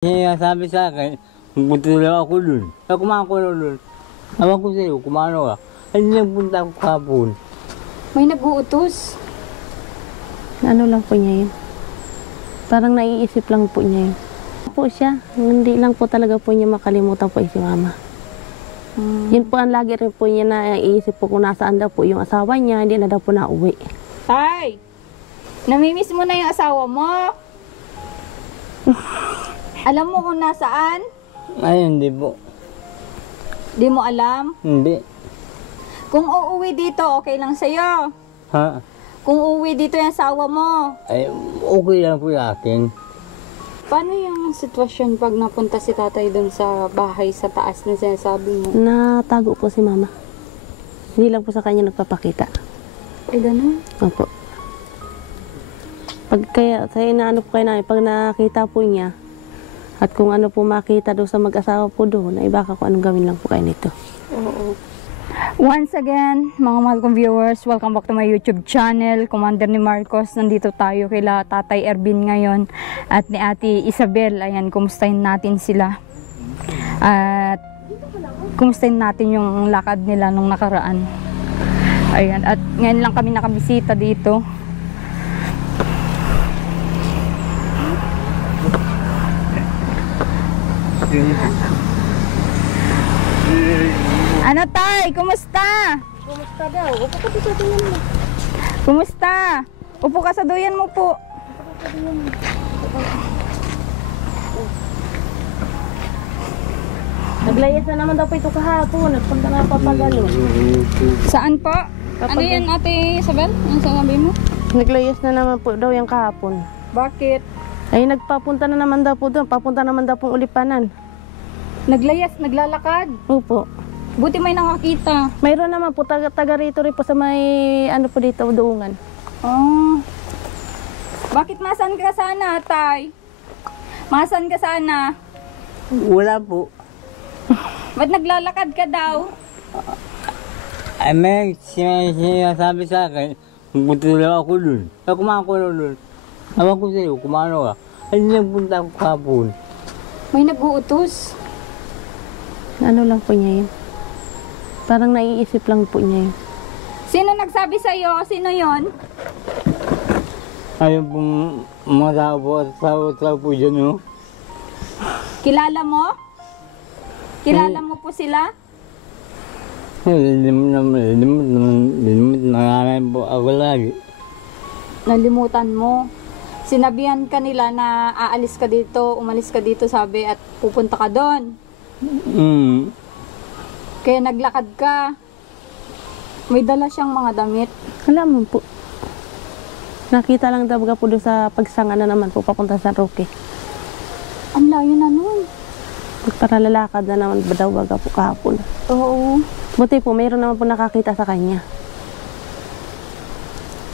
Sabi sa akin, punta lang ako dun. Kumain ko na dun. Awan ko sa'yo, kumano ka. Ay, nagpunta ako kahapon. May nag-uutos. Ano lang po niya yun. Parang naiisip lang po niya yun. Po siya, hindi lang po talaga po niya makalimutan po si mama. Yun po ang lagi rin po niya naiisip po kung nasaan daw po yung asawa niya, hindi na daw po nauwi. Tay, namimiss mo na yung asawa mo? Alam mo kung nasaan? Ay, hindi po. Di mo alam? Hindi. Kung uuwi dito, okay lang sa'yo. Ha? Kung uuwi dito yung asawa mo. Ay, okay lang po yung akin. Paano yung sitwasyon pag napunta si tatay doon sa bahay sa taas na sinasabi mo? Natago po si mama. Hindi lang po sa kanya nagpapakita. Ay, ganun? Opo. Pag kaya, sa inaano po kayo namin, pag nakita po niya, at kung ano po makita doon sa mag-asawa po doon, ay baka kung anong gawin lang po kayo nito. Oo. Once again, mga mahal kong viewers, welcome back to my YouTube channel, Commander ni Marcos. Nandito tayo kila Tatay Ervin ngayon at ni Ate Isabel. Ayan, kumustahin natin sila. At kumustahin natin yung lakad nila nung nakaraan. Ayan, at ngayon lang kami nakabisita dito. Ano tay? Kumusta? Kumusta daw? Upo ka sa duyan mo. Kumusta? Upo ka sa duyan mo po. Naglayas na naman daw po ito kahapon. Nagpunta na papagalo. Saan po? Ano yan Ate Isabel? Ano sabi mo? Naglayas na naman po daw yung kahapon. Bakit? Ay nagpapunta na naman daw po doon. Papunta naman daw pong Ulipanan. Naglayas, naglalakad. Opo. Buti may nakakita. Mayroon naman po taga rito rin po sa may ano po dito, Uduungan. Oh. Bakit masan ka sana, tay? Masan ka sana? Wala po. Ba't naglalakad ka daw? Ay, may sinasabi sa akin, punta lang ako dun. Kumain ko na dun. Awan ko sa'yo, kumano ka. Ay, nagpunta ako kahapon. May nag-uutos. Ano lang po niya yun. Parang naiisip lang po niya yun. Sino nagsabi sa'yo? Sino yon? Ayun pong mga tao po at tao po dyan, no? Kilala mo? Kilala mo po sila? Limit na po ako lagi. Nalimutan mo. Sinabihan ka nila na aalis ka dito, umalis ka dito, sabi, at pupunta ka doon. Kaya naglakad ka. May dala siyang mga damit. Wala mo po. Nakita lang daw po doon sa pagsanga na naman po papunta sa Roque. Ang layo na nun. Para lalakad na naman ba daw baga po kahapon. Oo. Buti po, mayroon naman po nakakita sa kanya.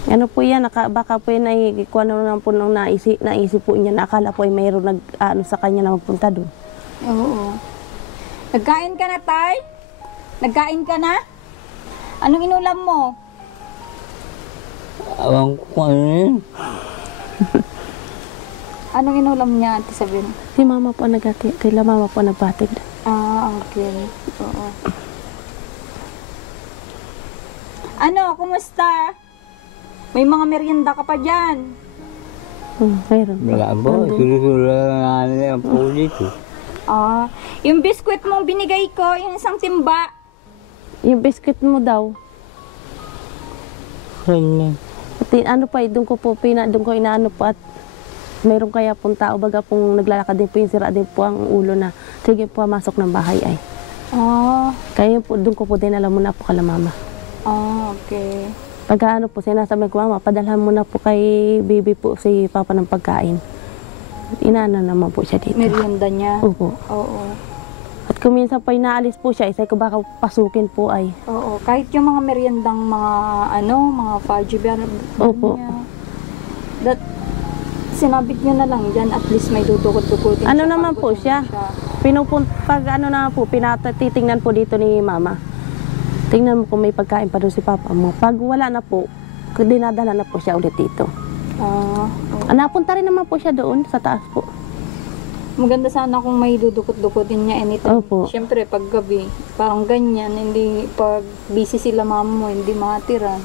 Ano po yan, baka po yan ay kung ano naman po nung naisip po niya, nakala po ay mayroon nag-ano sa kanya na magpunta doon. Oo. Nagkain ka na, tay? Nagkain ka na? Anong inulam mo? Awan ko kung ano yun. Anong inulam niya, Ate Isabel? Si mama po kila mama po nagbatid. Ah, okay. Oo. Ano, kumusta? May mga merienda ka pa dyan. Mayroon. Wala po, sulusula na nila po dito. Ah, yung biskwit mong binigay ko, yung isang timba. Yung biscuit mo daw. At ano pa, doon ko inaano po at mayroon kaya pong tao baga pong naglalakad din po yung sira din po ang ulo na sige po masok ng bahay ay. Ah. Kaya po doon ko po din alam mo na po kala mama. Ah, okay. Pagka ano po, sinasabi ko, mama, padalhan mo na po kay baby po si papa ng pagkain. Inaano naman po siya dito. Merienda niya? Opo. Oo. At kung minsan po inaalis po siya, isay ko baka pasukin po ay. Oo. Kahit yung mga meriendang mga, mga fudgy bear. Opo. Sinabit niyo na lang dyan, at least may dudukot-dukutin Ano siya. naman po siya? Pag ano na po, pinatitingnan po dito ni mama. Tingnan mo kung may pagkain pa doon si papa mo. Pag wala na po, dinadala na po siya ulit dito. Oo. Napunta rin naman po siya doon sa taas po. Maganda sana kung may dudukot-dukutin niya anytime. Opo. Siyempre, pag gabi, parang ganyan, hindi, pag busy sila mama mo, hindi matira.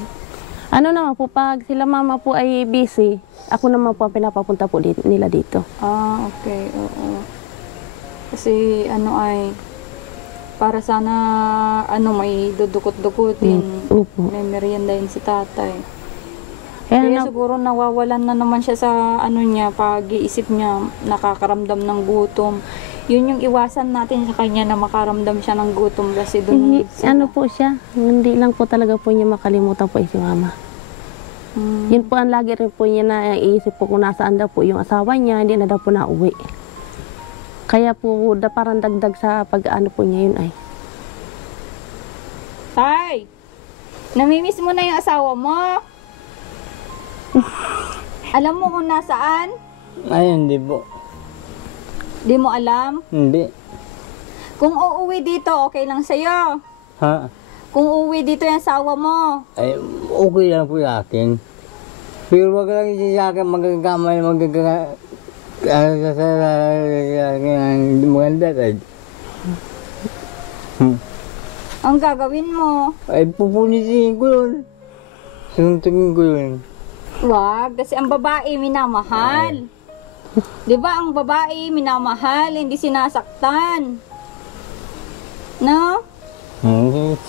Ano naman po, pag sila mama po ay busy, ako naman po ang pinapapunta po nila dito. Ah, okay, oo. Kasi, para sana, may dudukot-dukutin. Opo. May merienda yun si tatay. Kaya Kaya siguro nawawalan na naman siya sa niya, pag-iisip niya, nakakaramdam ng gutom. Yun yung iwasan natin sa kanya na makaramdam siya ng gutom kasi doon. ano po siya, hindi lang po talaga po niya makalimutan po si mama. Yun po ang lagi rin po niya na iisip po kung nasaan daw po yung asawa niya, hindi na daw po nauwi. Kaya po parang dagdag sa pag-ano po niya yun ay. Tay! Namimiss mo na yung asawa mo? Alam mo kung nasaan? Ay, hindi po. Di mo alam? Hindi. Kung uuwi dito, okay lang sa'yo. Ha? Kung uuwi dito yung asawa mo. Ay, okay lang po sa akin. Pero wag lang siya sa akin magagamay, maganda tayo. Ang gagawin mo? Ay, pupunisin ko yun. Suntugin ko yun. Wag, kasi ang babae minamahal. Di ba ang babae minamahal, hindi sinasaktan. No?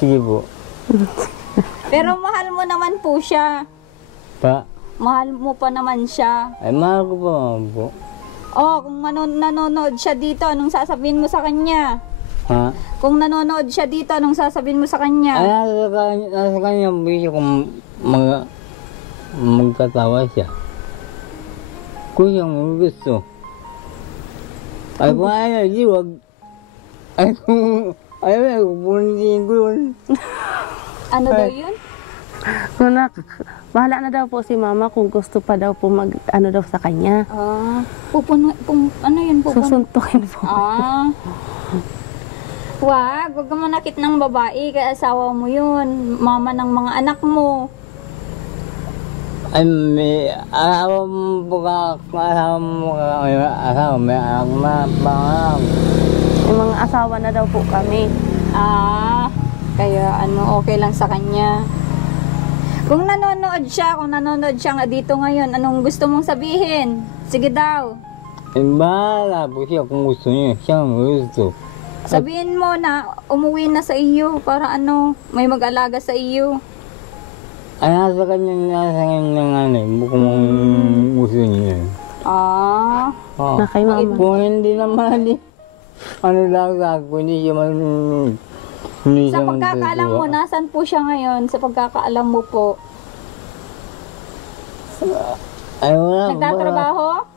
Sige po. Pero mahal mo naman po siya. Pa? Mahal mo pa naman siya. Ay, mahal ko pa naman po. Oh, kung nanonood siya dito, anong sasabihin mo sa kanya? Ha? Kung nanonood siya dito, anong sasabihin mo sa Ay, kanya? nasa kanya busy kung magkatawa siya. Kung siyang gusto. Ay, kung ayaw, di wag. Ay, kung ayaw, pupunisin ko yun. Ano daw yun? Bahala na daw po si mama kung gusto pa daw po ano daw sa kanya. Ano yun? Susuntukin po. Wag ka manakit ng babae, kaya asawa mo yun. Mama ng mga anak mo. Ay, may asawa mo po ka, may anak na pangalang. Yung mga asawa na daw po kami. Kaya okay lang sa kanya. Kung nanonood siya nga dito ngayon, anong gusto mong sabihin? Sige daw. Ay, bahala po siya kung gusto niya. Siya ang gusto. Sabihin mo na umuwi na sa iyo para may mag-alaga sa iyo. Ay, nasa kanya kung gusto niya. Na kay mama. Kung hindi naman, lang sa ako, hindi siya Sa pagkakaalam mo, nasan po siya ngayon? Sa pagkakaalam mo po. Ay, wala. Nagtatrabaho?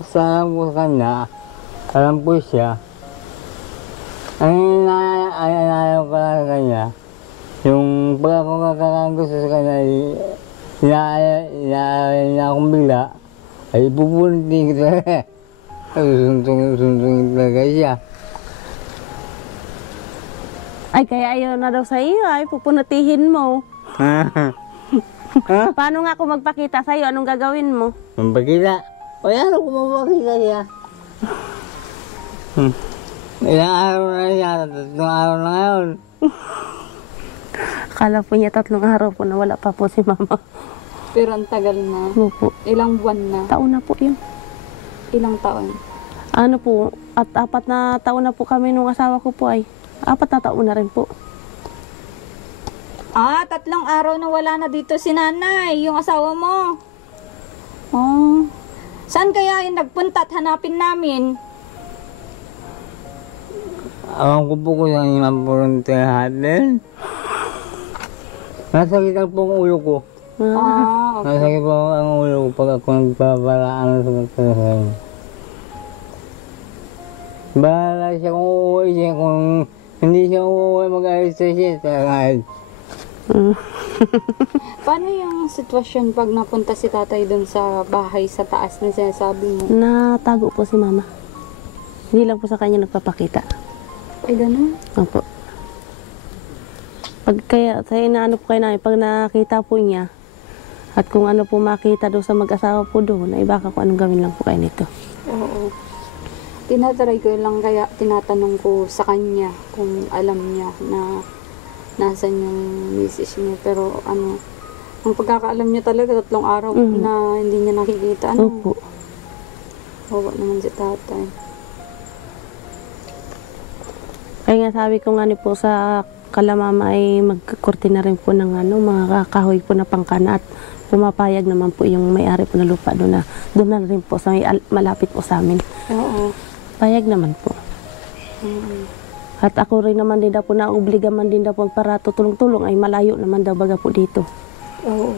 Basta alam ko sa kanya, alam po siya. Ang ayaw ko lang sa kanya, yung pag ako gusto sa kanya, inaaya akong bigla, ay pupunti ko talaga. Ay, suntungin talaga siya. Ay, kaya ayaw na daw sa iyo, ay pupunatihin mo. Paano nga kung magpakita sa iyo, anong gagawin mo? Magpakita? O yan, kung magpakita siya. Ilang araw na siya, 3 araw na ngayon. Akala po niya 3 araw po na wala pa po si mama. Pero ang tagal na. Opo. Ilang buwan na? Taon na po yun. Ilang taon? Ano po, at 4 na taon na po kami nung asawa ko po ay. 4 na taon na rin po. 3 araw na wala na dito si nanay, yung asawa mo. Saan kaya yung nagpunta at hanapin namin? Awan ko po kung saan yung mapurunti natin. Nasakit po ang ulo ko. Okay. Nasakit po ang ulo ko pag ako nagpapalaan sa magkasasayin. Bahala siya kung uuwi siya, kung hindi siya uuwi mag-ayos sa siya. Paano yung sitwasyon pag napunta si tatay dun sa bahay sa taas na sinasabi mo? Natago po si mama. Hindi lang po sa kanya nagpapakita. Ay, ganun? Opo. Pag kaya, sa inaano po kayo namin, pag nakita po niya, at kung ano po makita doon sa mag-asawa po doon, ay baka kung anong gawin lang po kayo nito. Oo. Tinatry ko lang, kaya tinatanong ko sa kanya kung alam niya na nasan yung misis niya. Pero ano, ang pagkakaalam niya talaga, 3 araw na hindi niya nakikita. Ano? Opo. Wawa naman si tatay. Kaya nga sabi ko nga ni po sa kalamama ay magkakorte na rin po ng mga kahoy po na pangkana at pumapayag naman po yung may-ari po na lupa doon na rin po sa malapit po sa amin. Oo. Payag naman po. At ako rin naman din daw po na obliga man din daw po para tutulong-tulong ay malayo naman daw baga po dito. Oo.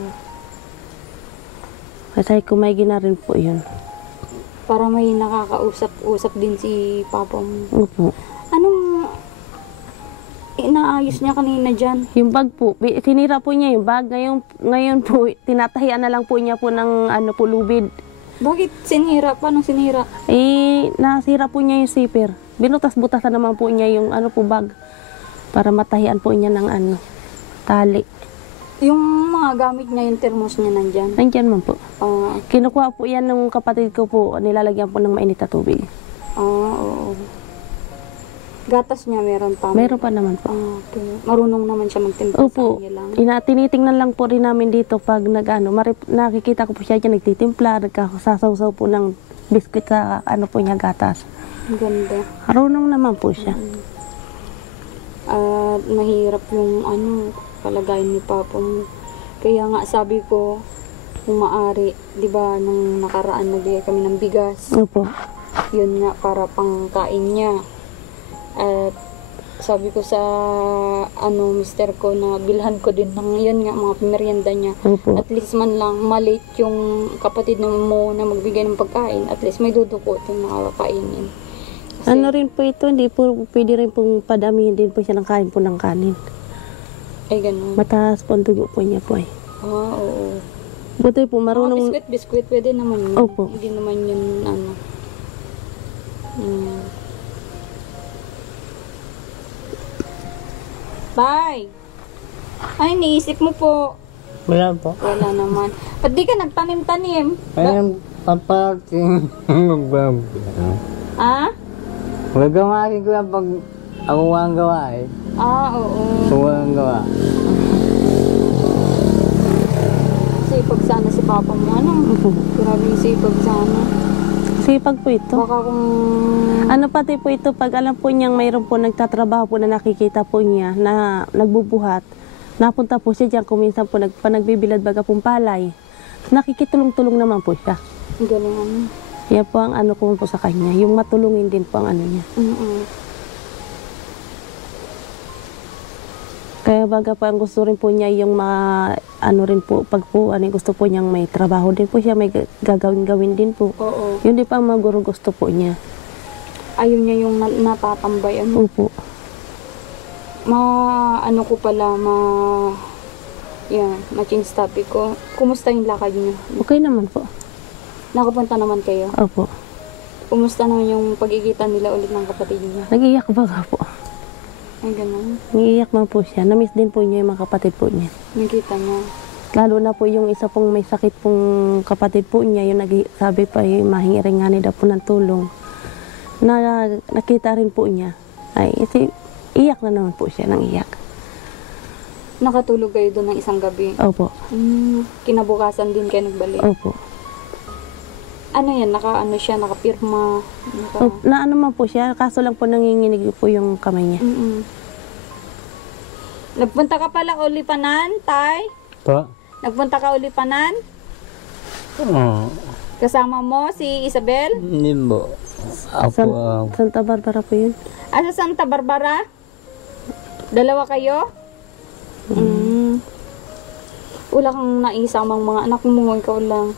Kasi ko may gina rin po yun. Para may nakakausap-usap din si Papa mo. Opo. Anong inaayos niya kanina dyan? Yung bag po, sinira po niya yung bag. Ngayon po, tinatahian na lang po niya po ng po lubid. Bakit sinira? Paano sinira? Nasira po niya yung zipper. Binutas-butasan naman po niya yung po bag para matahian po niya ng tali. Yung mga gamit niya, yung thermos niya nandyan? Nandiyan man po. Ah, Kinukuha po yan ng kapatid ko po, nilalagyan po ng mainit na tubig. oo. Gatas niya meron pa? Meron pa naman po. Okay. Marunong naman siya magtimpla sa Opo, kanya lang? tinitingnan lang po rin namin dito pag nakikita ko po siya dyan nagtitimpla, nagkasasawsaw po ng biskuit sa po niya gatas. Ang ganda. Marunong naman po siya. At mahirap yung kalagayan ni Papa mo. Kaya nga sabi ko, kung maaari, di ba, nung nakaraan nagbigay kami ng bigas, Opo. yun nga para pangkain niya. At sabi ko sa mister ko na bilhan ko din ng yun nga mga merienda niya. Opo. At least man lang malate yung kapatid mo na magbigay ng pagkain, at least may dudukutin na kakainin. Kasi, Rin po ito, hindi po pwede rin pong padamihin din po siya ng kain po ng kanin. ay ganun. Mataas po ang dugo po niya po ay. Oo. Buti po marunong... Biskuit, pwede naman yun. Opo. Hindi naman yun, Bye! Ay, niisip mo po. Wala po. Wala naman. Ba't di ka nagtanim-tanim? Ayun, paparating magbab. Ah? Gagawin ko yan pag ako ang gawa eh. Oo. Kung walang gawa. Sipag sana si Papa mo. Grabe yung sipag sana. Sipag po ito. Baka kung... Pati po ito, pag alam po niyang mayroon po nagtatrabaho po na nakikita po niya na nagbubuhat, napunta po siya dyan, kuminsan po nagbibilad baga pong palay. Nakikitulong-tulong naman po siya. Galing. Yan po ang ko po sa kanya. Yung matulungin din po ang niya. Kaya baga pa ang gusto rin po niya yung rin po, pag po gusto po niyang may trabaho din po siya, may gagawin din po. Oo. Yun din pa ang maguro gusto po niya. Ayaw niya yung natatambay. Opo. Ko pala, ma-change topic ko. Kumusta yung lakad niyo? Okay naman po. Nakapunta naman kayo? Opo. Kumusta naman yung pagkikita nila ulit ng kapatid niya? Nag-iyak baga po. Ay, ganun. Nag-iyak man po siya. Na-miss din po niya yung mga kapatid po niya. Nakita niya. Lalo na po yung isa pong may sakit pong kapatid po niya, yung sabi pa mahingi rin nga nila po ng tulong. Nakita rin po niya. Ay, iyak na naman po siya, nang iyak. Nakatulog kayo doon ng isang gabi? Opo. Kinabukasan din kayo nagbalik? Opo. Ano yan? Nakapirma? Man po siya, kaso lang po nanginginig po yung kamay niya. Nagpunta ka pala Ulipanan, Tay? Po? Nagpunta ka Ulipanan? Oo. Kasama mo si Isabel? Hindi po. Ako, Santa Barbara po yun. Sa Santa Barbara? Dalawa kayo? Wala kang naisamang mga anak mo, ikaw lang.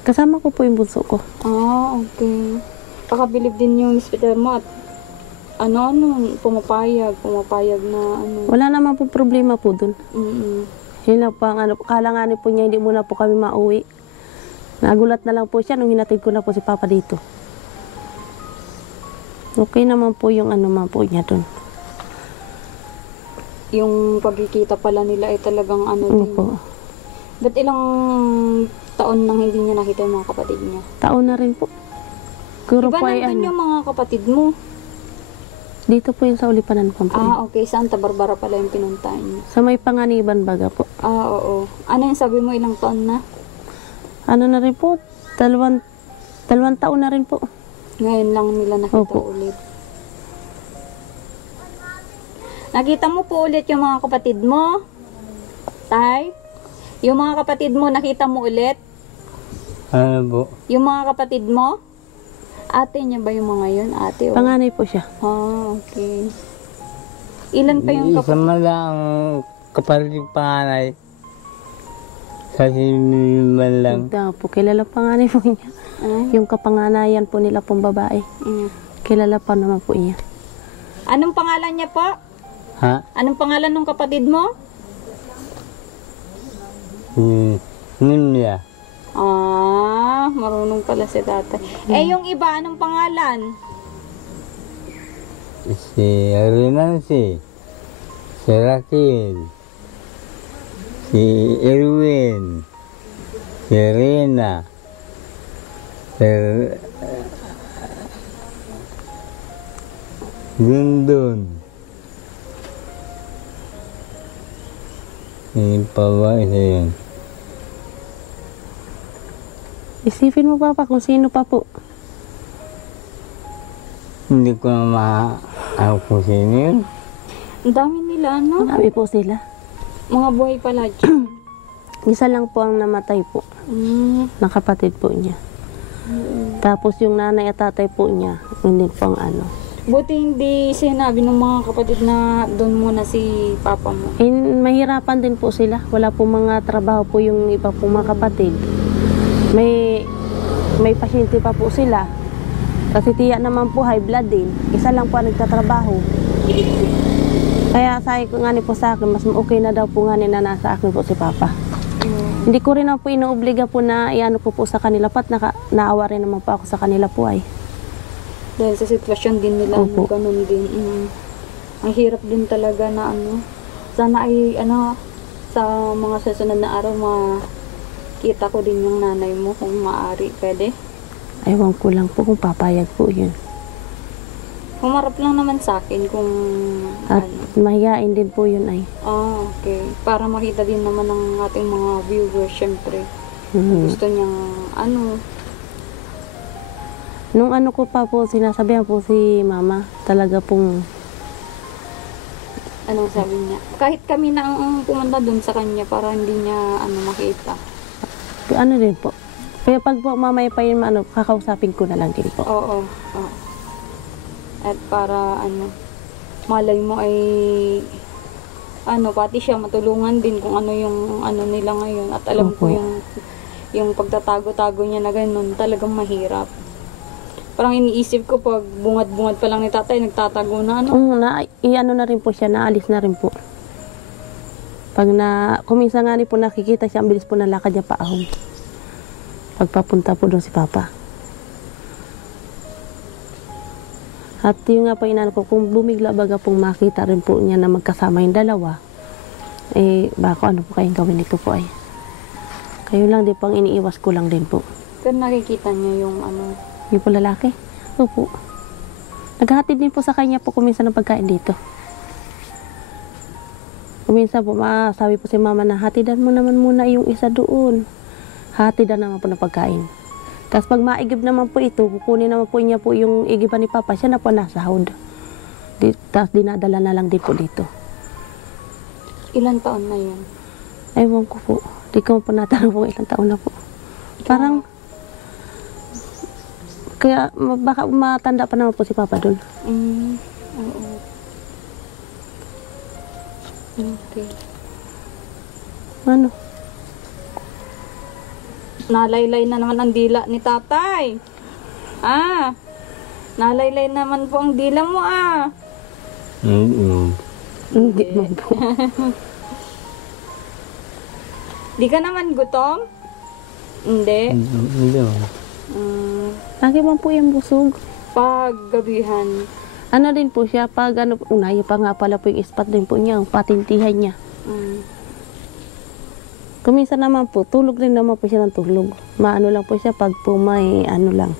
Kasama ko po yung bunso ko. Okay. Pakabilib din yung hospital mo at pumapayag na Wala naman po problema po dun. Yun lang po ang kalanganin po niya, hindi muna po kami mauwi. Nagulat na lang po siya nung hinatid ko na po si Papa dito. Okay naman po yung man po niya dun. Yung pagkikita pala nila ay talagang din. Opo. Ba't ilang taon nang hindi niya nakita yung mga kapatid niya? Taon na rin po. Siguro Iba po ay nandun ano. yung mga kapatid mo. Dito po yung sa Ulipanan po. Okay. Santa Barbara pala yung pinuntahan niyo. Sa may Panganiban baga po. Oo. Ano yung sabi mo, ilang taon na? Ano na rin po, dalawang taon na rin po. Ngayon lang nila nakita Opo. ulit. Nakita mo po ulit yung mga kapatid mo? Tay? Yung mga kapatid mo, nakita mo ulit? Ano po? Yung mga kapatid mo? Ate niya ba yung mga yun? Ate o? Panganay po siya. Okay. Ilan pa yung Isa kapatid? man lang kapatid yung panganay. Sa siniman lang. Po, kilala panganay po niya. Yung kapanganayan po nila pong babae. Kilala pa naman po niya. Anong pangalan niya po? Ha? Anong pangalan ng kapatid mo? Nimya. Marunong pala si tatay. Yung iba, anong pangalan? Si Renancy. Si Raquel. Si Erwin. Si Rena. Si Dundun. Yung pa ba isa yun? Isipin mo papa kung sino pa po. Hindi ko na maaw kung sino yun. Ang dami nila, ano? Marami po sila. Mga buhay pala dyan. Isa lang po ang namatay po. Na kapatid po niya. Tapos yung nanay at tatay po niya, hindi po ang ano. Buti hindi sinabi ng mga kapatid na doon muna si papa mo. Mahirapan din po sila. Wala po mga trabaho po yung iba po mga kapatid. May pasyente pa po sila. Kasi tiya naman po high blood din. Isa lang po ang nagtatrabaho. Kaya sabi ko nga ni po sa akin, mas okay na daw po nga ni na nasa akin po si papa. Hindi ko rin na po inuobliga po na iano ko po sa kanila. Pat naawa rin naman po ako sa kanila po ay. Dahil sa sitwasyon din nila, Opo. ganun din. Ang hirap din talaga na ano. Sana ay sa mga susunod na araw makita ko din yung nanay mo kung maaari. Pwede? Aywan ko lang po kung papayag po yun. Humarap lang naman sa akin kung At mahihain din po yun ay. okay. Para makita din naman ng ating mga viewers, syempre. Gusto niyang Nung ano ko pa po, sinasabihan po si mama, talaga pong, anong sabi niya. Kahit kami na ang pumunta dun sa kanya para hindi niya makita. ano din po. Kaya pag po mamaya pa yun, kakausapin ko na lang din po. Oo. At para malay mo ay pati siya matulungan din kung ano yung nila ngayon. At alam ko Opo. yung pagtatago-tago niya na ganun, talagang mahirap. Parang iniisip ko pag bungad-bungad pa lang ni tatay, nagtatago na Iano na rin po siya, naalis na rin po. Kuminsan nga rin po nakikita siya, ang bilis po ng lakad niya paahon. Pagpapunta po doon si papa. At yung nga po inano ko, kung bumigla baga pong makita rin po niya na magkasama yung dalawa, bako ano po kayong gawin nito po ay. Kayo lang din po ang iniiwas ko lang din po. Pero nakikita niya yung Yung po lalaki? Opo. Naghahatid din po sa kanya po kuminsan ng pagkain dito. Kuminsan po, sabi po si mama na hatidan mo naman muna yung isa doon. Hatidan naman po ng pagkain. Tapos pag maigib naman po ito, kukunin naman po niya po yung igiban ni papa, siya na po nasa sahod. Tapos dinadala na lang din po dito. ilan taon na yun? Ewan ko po. Di ko po natanong po ilang taon na po. Parang, kaya baka matanda pa naman po si papa doon. Oo. Okay. Ano? Nalaylay na naman ang dila ni tatay. Nalaylay naman po ang dila mo Hindi man po. Di ka naman gutom? Hindi. Hindi. Lagi man po yung busog. Pag gabihan. Ano din po siya, pag unayo pa nga pala po yung ispat din po niya, yung patintihan niya. Kuminsan naman po, tulog rin naman po siya ng tulog. Maano lang po siya pag po may ano lang.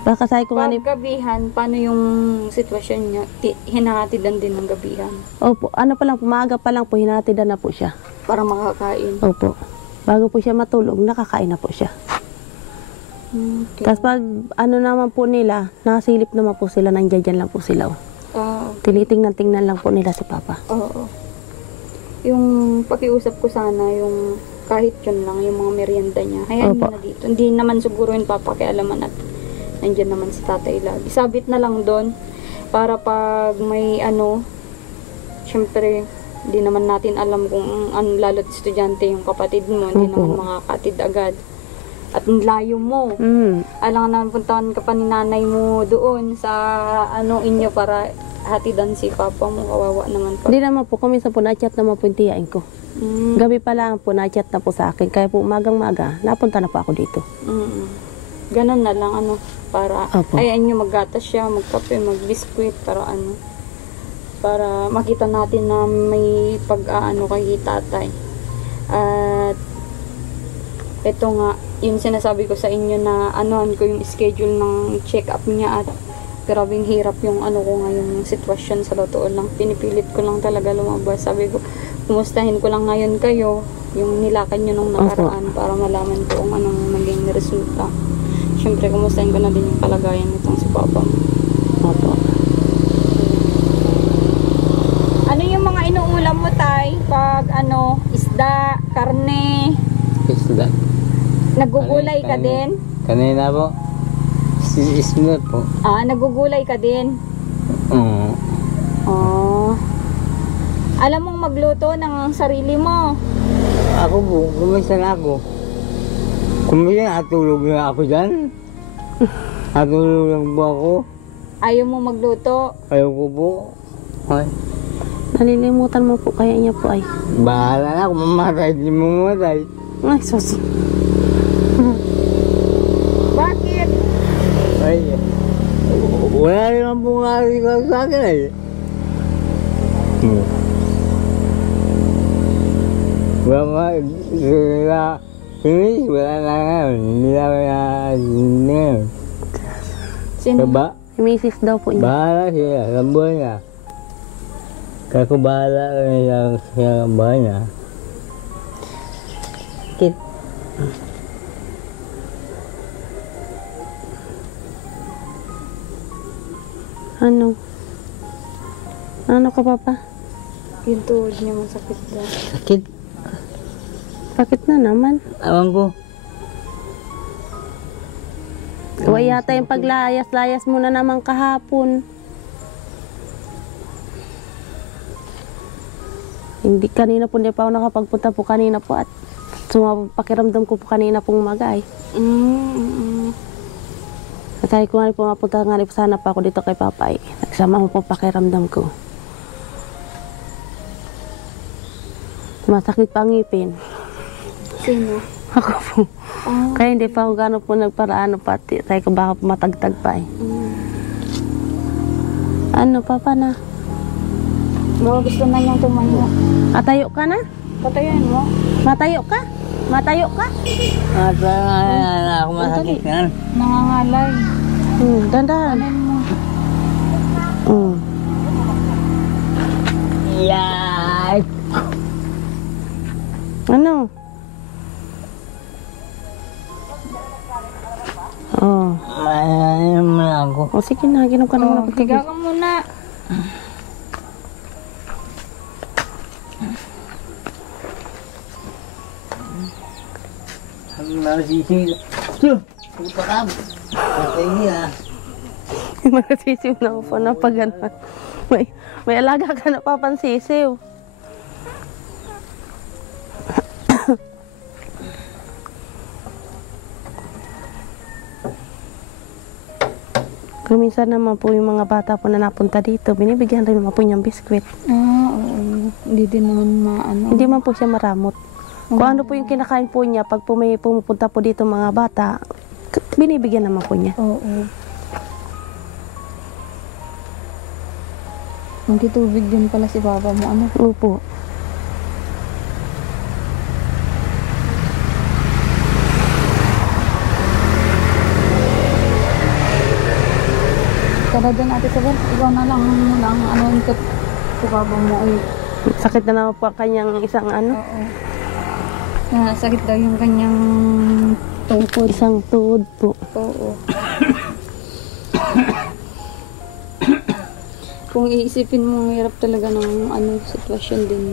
Baka sabi ko nga ni... Pag gabihan, paano yung sitwasyon niya? Hinahatidan din ng gabihan Opo, ano pa lang po, maaga pa lang po, hinatidan na po siya. para makakain. Opo. Bago po siya matulog, nakakain na po siya. Okay. Tapos pag ano naman po nila, nakasilip naman po sila, nandiyan dyan lang po sila. Tinitingnan-tingnan lang po nila si Papa. Oo. Yung pakiusap ko sana, yung kahit yun lang, yung mga merienda niya. Hayaan mo Opo. na dito. Hindi naman siguro yung papakialaman at nandyan naman si tatay lagi. Sabit na lang doon para pag may ano, syempre, hindi naman natin alam kung ano, lalo't estudyante yung kapatid mo, hindi Opo. naman makakatid agad. At ang layo mo. Alang na puntahan ka pa ni nanay mo doon sa ano inyo para hatidan si papa mo. Kawawa naman pa. Hindi naman po, kuminsan po na-chat naman po yung tiyain ko. Gabi pa lang po, na-chat na po sa akin. Kaya po umagang-maga, napunta na po ako dito. Ganon na lang ano, para Opo. ayan nyo maggatas siya, magkape, magbiskwit, para ano, para makita natin na may pag-aano kay tatay. At ito nga, yung sinasabi ko sa inyo na anuhan ko yung schedule ng check-up niya at grabing hirap yung ano ko ngayong sitwasyon sa totoo lang. Pinipilit ko lang talaga lumabas. Sabi ko, kumustahin ko lang ngayon kayo, yung nilakan nyo nung nakaraan para malaman ko kung anong naging resulta. Siyempre, kumustahin ko na din yung kalagayan nitong si Papa mo. Opo. Ano yung mga inuulam mo, tay? Pag ano, isda, karne, Isda. nagugulay ka din? Kanina po. Isda po. Nagugulay ka din? Oo. Oh. Alam mong magluto ng sarili mo? Ako po, kumisa na ako. Kumisa, natulog na ako dyan. Natulog lang po ako. Ayaw mo magluto? Ayaw ko po. Ay, Nalilimutan mo po kaya niya po ay. bahala na kung mamatay, di mo mamatay. Ay, sus. Bakit? Ay, wala naman po nga ikaw sa akin eh. Wala nga, wala na ngayon. Hindi na ngayon. Sino? Diba? Si Mrs. daw po niya. Bahala siya, sa buhay niya. Kaya ko bahala siya sa buhay niya. Kit. Ano? Ano ka, Papa? Yung tuhod niya masakit daw. Sakit. Bakit na naman? Awan ko. Huwag yata yung paglayas-layas mo na naman kahapon. Hindi, kanina po hindi pa ako nakapagpunta po kanina po at pakiramdam ko po kanina pong magay. Sabi ko nga po mapunta nga po sana pa ako dito kay Papa eh. Nagsama mo po pakiramdam ko. Masakit pa ang ngipin. Sino? Ako po. Kaya hindi pa ako gano'n po nagparaan pati. Sabi ko baka matagtag pa eh. Ano, Papa na? Baka gusto na niyang tumayo. Atayo ka na? Patayin mo. Matayo ka? Matayo ka? At ako masakit yan. Nangangalay. Dandan. Yay! Ano? Oh. Ayaw mo na ako. O sige na, ginom ka na muna. Higa ka muna. Nasisig. Puta ka. Patay niya. Magsisiw na ako pa na pag ano. May alaga ka na papansisiw. Kuminsan naman po yung mga bata po na napunta dito, binibigyan rin naman po niyang biskwit. Oo. Hindi din naman maano. Hindi man po siya maramot. Kung ano po yung kinakain po niya, pag po may pumupunta po dito mga bata, binibigyan naman po niya. Oo. Magtitubig din pala si Papa mo. Ano? Opo. Tara doon Ate Isabel, ikaw na lang ano ito. Pagkabang mo ay. Sakit na naman po ang kanyang isang ano. Oo. Sakit daw yung kanyang tungkod. Isang tuhod po. Oo. Kung iisipin mo, hirap talaga ng sitwasyon din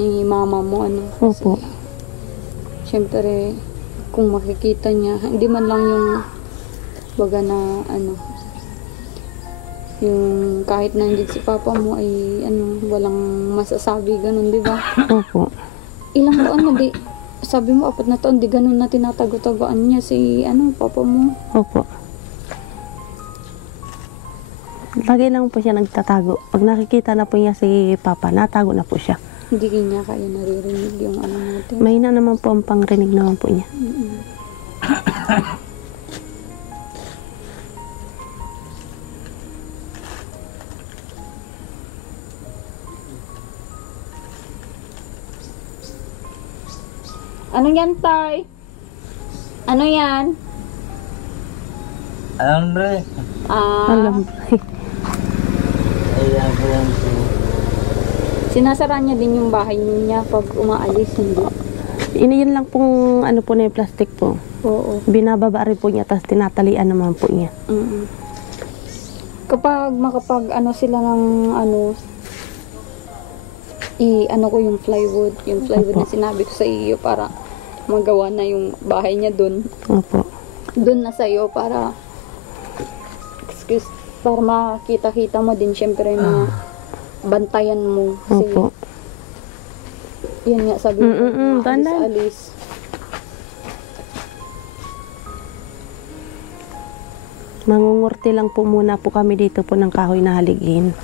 ni mama mo. Opo. Siyempre, kung makikita niya, hindi man lang yung baga na yung kahit nandiyan si papa mo ay walang masasabi ganun, di ba? Opo. Ilang taon na di, sabi mo 4 na taon, di ganun na tinatago-tagoan niya si papa mo. Opo. Lagi lang po siya nagtatago. Pag nakikita na po niya si papa, natago na po siya. Hindi niya kaya naririnig yung natin. Mahina naman po ang pangrinig naman po niya. Ano yan, Tay? Ano yan? Alam rin. Alam. Ayan ko yan. Sinasara niya din yung bahay niya pag umaalis, hindi? Yun lang pong po na yung plastic po. Oo. Binababa rin po niya, tapos tinatalian naman po niya. Kapag makapag sila ng ko yung plywood Opo. na sinabi ko sa iyo para magawa na yung bahay niya doon. Opo. Doon na sa iyo para makita-kita mo din syempre na bantayan mo. Kasi Opo. yun nga sabi ko, Tanda. alis. Mangungurti lang po muna po kami dito po ng kahoy na haligin.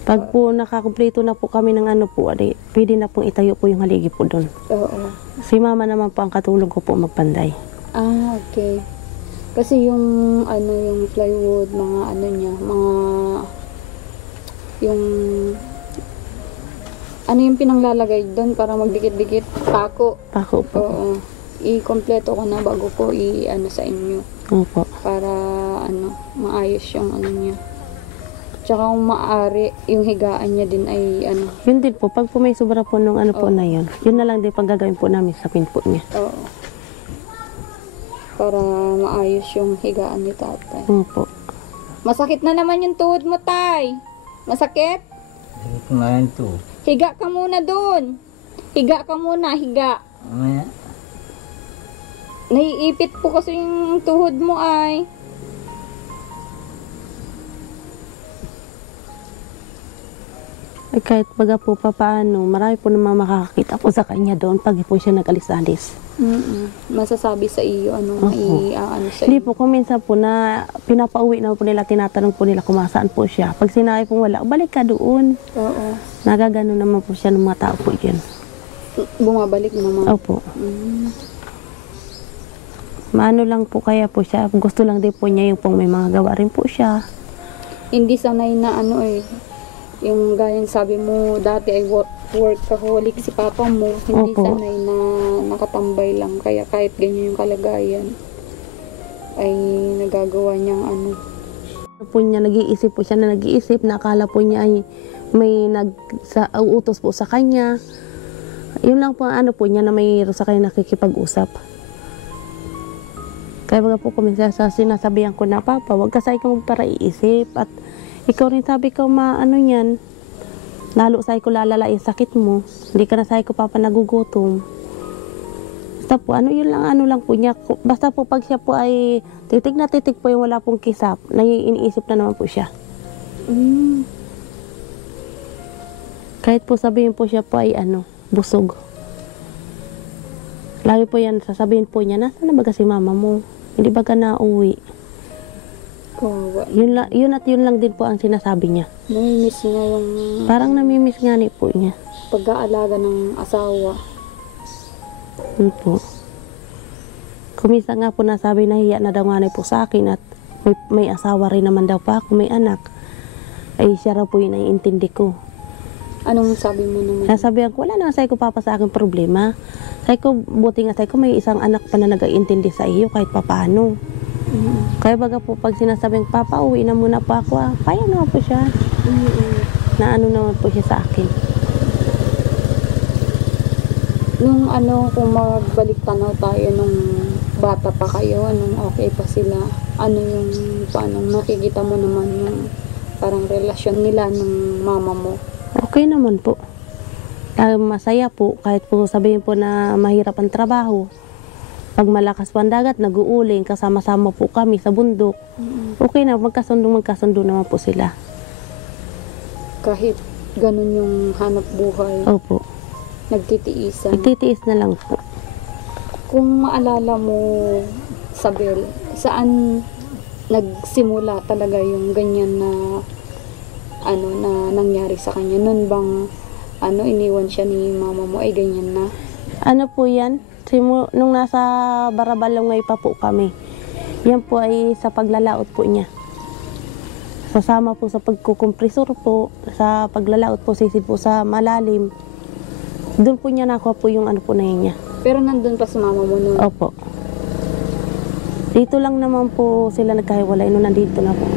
Pag po nakakumpleto na po kami ng pwede na pong itayo po yung haligi po doon. Oo. Si mama naman po ang katulong ko po magpanday. Okay. Kasi yung yung plywood, mga yung yung pinanglalagay doon para magdikit-dikit, pako. Pako po. Oo. I-kompleto ko na bago ko sa inyo Opo. para maayos yung niya. Tsaka kung maaari, yung higaan niya din ay Yun din po, pag po may sobra po nung po na yun na lang din pang gagawin po namin sa pin po niya. oo. Para maayos yung higaan ni tatay. Opo. Masakit na naman yung tuhod mo, Tay. Masakit? Sakit nga yan to. Higa ka muna dun. Higa ka muna, higa. Mamaya. Naiipit po kasi yung tuhod mo ay. Ay kahit baga po papaano, marami po naman makakakita po sa kanya doon pag po siya nag-alis-alis. Masasabi sa iyo, sa Hindi iyo. po, kung minsan po na pinapauwi na po nila, tinatanong po nila kung masaan po siya. Pag sinabi po wala, balik ka doon. Oo. Nagagano naman po siya ng mga tao po dyan. Bumabalik naman. Opo. Maano lang po kaya po siya. Gusto lang din po niya yung pong may mga gawa rin po siya. Hindi sanay na yung gayang sabi mo dati ay workaholic si papa mo, hindi Opo. sanay na nakatambay lang, kaya kahit ganyan yung kalagayan ay nagagawa niyang Po niya, nag-iisip po siya na nag-iisip na akala po niya ay may utos po sa kanya. Yun lang po po niya na may sa kanya nakikipag-usap. Kaya baga po kuminsan sinasabihan ko na, Papa, wag ka sa ikaw para iisip at ikaw rin sabi ko yan. Lalo sa ko lalala yung sakit mo. Hindi ka na sa ko papa nagugutom. Basta po, yun lang po niya. Basta po pag siya po ay titig na titig po yung wala pong kisap, iniisip na naman po siya. Kahit po sabihin po siya po ay busog. Lagi po yan, sasabihin po niya, nasaan na ba kasi mama mo? Hindi ba ka na uwi? Yun lang din po ang sinasabi niya. Namimiss niya yung Parang namimiss nga ni po niya. pag-aalaga ng asawa. Yun po. Kumisa nga po nasabi na hiya na daw nga po sa akin at may asawa rin naman daw pa ako, may anak. Ay siya raw po yun ay intindi ko. Anong sabi mo naman? Sasabihan ko, wala na sa ko papa sa akin problema. Sabi ko, buti nga sabi ko, may isang anak pa na nag-iintindi sa iyo kahit papaano. Kaya baga po pag sinasabing, Papa, uwi na muna po ako. Kaya naman po siya. Na ano naman po siya sa akin. Nung kung magbalik tanaw tayo nung bata pa kayo, nung okay pa sila, ano yung paano nakikita mo naman yung parang relasyon nila ng mama mo? Okay naman po. Masaya po. Kahit po sabihin po na mahirap ang trabaho. Pag malakas po ang dagat, nag-uuling, kasama-sama po kami sa bundok. Okay na, magkasundo naman po sila. Kahit ganun yung hanap buhay, Opo. nagtitiisan. Ititiis na lang po. Kung maalala mo, Isabel, saan nagsimula talaga yung ganyan na na nangyari sa kanya? Nun bang iniwan siya ni mama mo ay ganyan na? Ano po yan? Nung nasa Barabalongay pa po kami. Yan po ay sa paglalaot po niya. Kasama po sa pagkukompresor po, sa paglalaot po, sisid po sa malalim. Doon po niya nakuha po yung po na yun niya. Pero nandun pa si mama mo nun? Opo. Dito lang naman po sila nagkahiwalay nung nandito na po.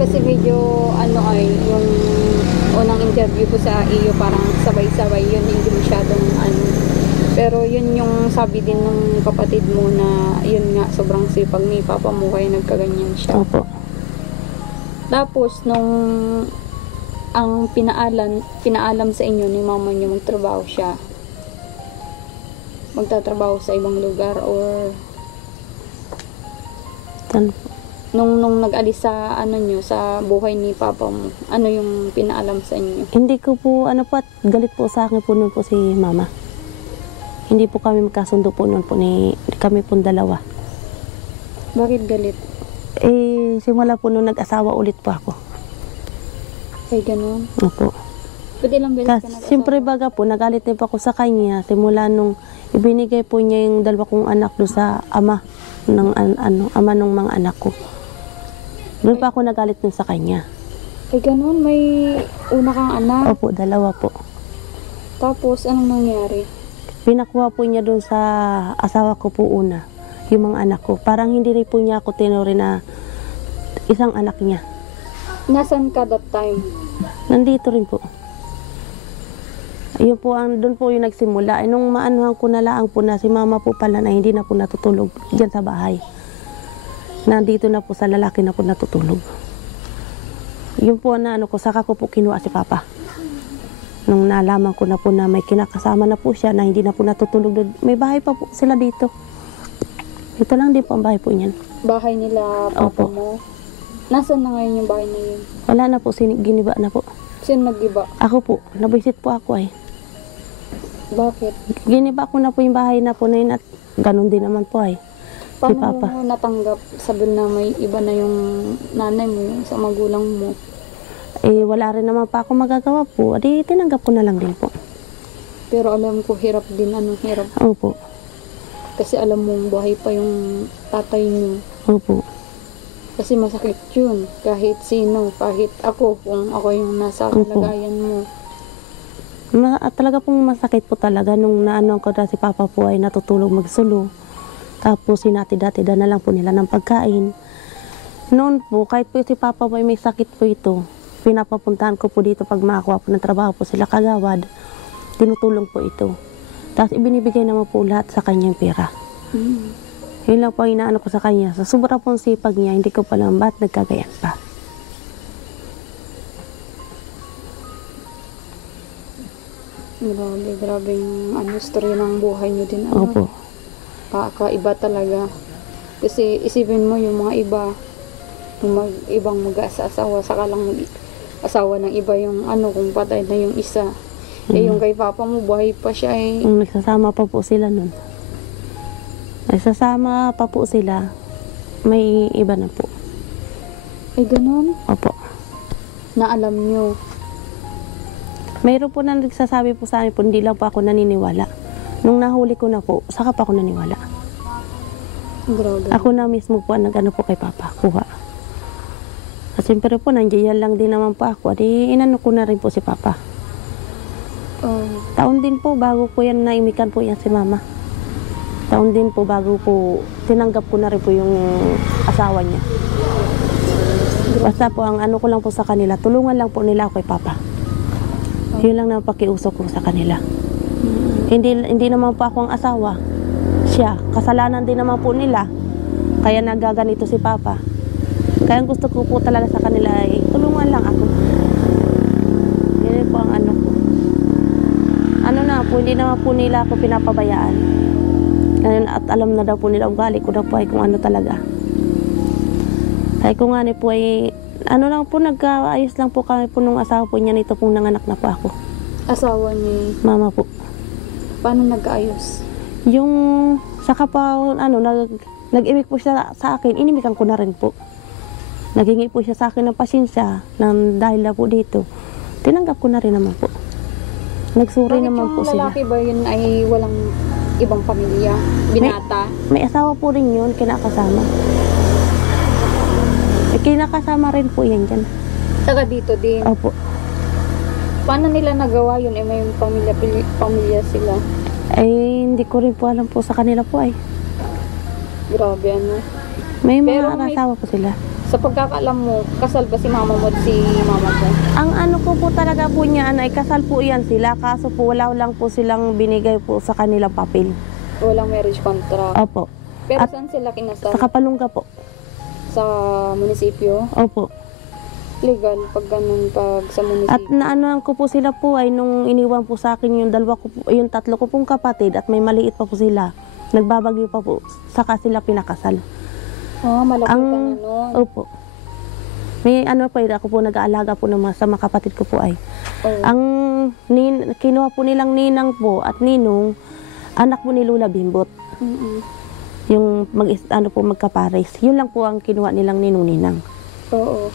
Kasi medyo ay yung unang interview ko sa iyo parang sabay-sabay yun, hindi masyadong pero yun yung sabi din ng kapatid mo na yun nga sobrang sipag ni papa mo kaya nagkaganyan siya. Opo. Tapos nung ang pinaalam sa inyo ni mama niyo magtrabaho siya, magtatrabaho sa ibang lugar or nung nag-alis sa niyo sa buhay ni papa mo, ano yung pinaalam sa inyo? Hindi ko po po at galit po sa akin po noon po si mama. Hindi po kami magkasundo po noon po kami po dalawa. Bakit galit? Simula po noon nag-asawa ulit po ako. Ay ganun. Opo. Ba't ilang beses ka nag-asawa? Siyempre baga po nagalit din po ako sa kanya simula nung ibinigay po niya yung dalawa kong anak doon sa ama ng ama ng mga anak ko. Doon pa ako nagalit din sa kanya. Ay ganun, may una kang anak. Opo, dalawa po. Tapos anong nangyari? Pinakuha po niya doon sa asawa ko po una, yung mga anak ko. Parang hindi rin po niya ako tinuri na isang anak niya. Nasaan ka that time? Nandito rin po. Ayun po, doon po yung nagsimula. Nung maanuhan ko na laang po na si mama po pala na hindi na po natutulog dyan sa bahay. Nandito na po sa lalaki na po natutulog. Yun po na saka ko po kinuha si papa. Nung nalaman ko na po na may kinakasama na po siya na hindi na po natutulog doon. May bahay pa po sila dito. Ito lang din po ang bahay po niyan. Bahay nila papa Opo. mo? Nasaan na ngayon yung bahay na yun? Wala na po, giniba na po. Sino nag-iba? Ako po, nabisit po ako eh. Bakit? Giniba ko na po yung bahay na po na yun at ganun din naman po eh. Si Paano papa. mo natanggap sabi na may iba na yung nanay mo, yung sa magulang mo? Wala rin naman pa ako magagawa po. Adi, tinanggap ko na lang din po. Pero alam ko hirap din, hirap. Opo. Kasi alam mong buhay pa yung tatay niyo. Opo. Kasi masakit yun. Kahit sino, kahit ako, kung ako yung nasa kalagayan mo. Talaga pong masakit po talaga nung ko na si papa po ay natutulog magsulo. Tapos sinatid-atida na lang po nila ng pagkain. Noon po, kahit po si papa po ay may sakit po ito, pinapapuntahan ko po dito pag makakuha po ng trabaho po sila kagawad. Tinutulong po ito. Tapos ibinibigay naman po lahat sa kanyang pera. Yun lang po ang inaano ko sa kanya. Sa sobra pong sipag niya, hindi ko pa lang ba't nagkagayan pa. Grabe yung story ng buhay niyo din. Opo. Kakaiba talaga. Kasi isipin mo yung mga iba, yung ibang mag-asawa, saka lang asawa ng iba yung kung patay na yung isa. Yung kay papa mo, buhay pa siya eh. Nagsasama pa po sila nun. Nagsasama pa po sila. May iba na po. Ay, ganun? Opo. Na alam nyo. Mayroon po na nagsasabi po sa amin po, hindi lang po ako naniniwala. Nung nahuli ko na po, saka pa ako naniwala. Grabe. Ako na mismo po ang nag-ano po kay papa, kuha. At siyempre po, nandiyan lang din naman po ako. Di inano ko na rin po si papa. Taon din po bago po yan naimikan po yan si mama. Taon din po bago po tinanggap ko na rin po yung asawa niya. Basta po ang ano ko lang po sa kanila, tulungan lang po nila ako kay papa. Yun lang na pakiusok ko sa kanila. Hindi naman po ako ang asawa. Siya, kasalanan din naman po nila. Kaya nagaganito si papa. Kaya ang gusto ko po talaga sa kanila ay tulungan lang ako. Yun po ang ano ko. Ano na po, hindi naman po nila ako pinapabayaan. At alam na daw po nila ugali ko daw po ay kung ano talaga. Ay kung ano po ay, ano lang po, nagkaayos lang po kami po nung asawa po niya nito pong nanganak na po ako. Asawa niya. Mama po. Paano nagkaayos? Yung saka pa, ano, nag-imik po siya sa akin, inimikan ko na rin po. Naghingi po siya sa akin ng pasensya dahil na po dito. Tinanggap ko na rin naman po. Nagsuri Bakit naman po yung sila. lalaki ba yun ay walang ibang pamilya? Binata? May asawa po rin yun, kinakasama. Kinakasama rin po yan dyan. Taga dito din. Opo. Paano nila nagawa yun? Eh, may pamilya sila. Ay, hindi ko rin po alam po sa kanila po ay. Grabe ano. May Pero mga may- asawa po sila. Sa pagkakaalam mo, kasal ba si mama mo at si mama mo? Ang ano ko po talaga po niya, ay kasal po yan sila. Kaso po wala lang po silang binigay po sa kanilang papel. Walang marriage contract. Opo. Pero At- saan sila kinasal? Sa Kapalungga po. Sa munisipyo? Opo. Legal pag ganun pag sa munisipyo. At naanoan ko po sila po ay nung iniwan po sa akin yung yung tatlo ko pong kapatid at may maliit pa po sila. Nagbabagyo pa po. Saka sila pinakasal. Malaki ka na nun. Opo. May ano po, ako po nag-aalaga po sa mga kapatid ko po ay. Oh. Ang kinuha po nilang ninang po at ninong, anak po ni Lula Bimbot. Mm-mm. Yung magkapares. Yun lang po ang kinuha nilang ninong-ninang. Oo.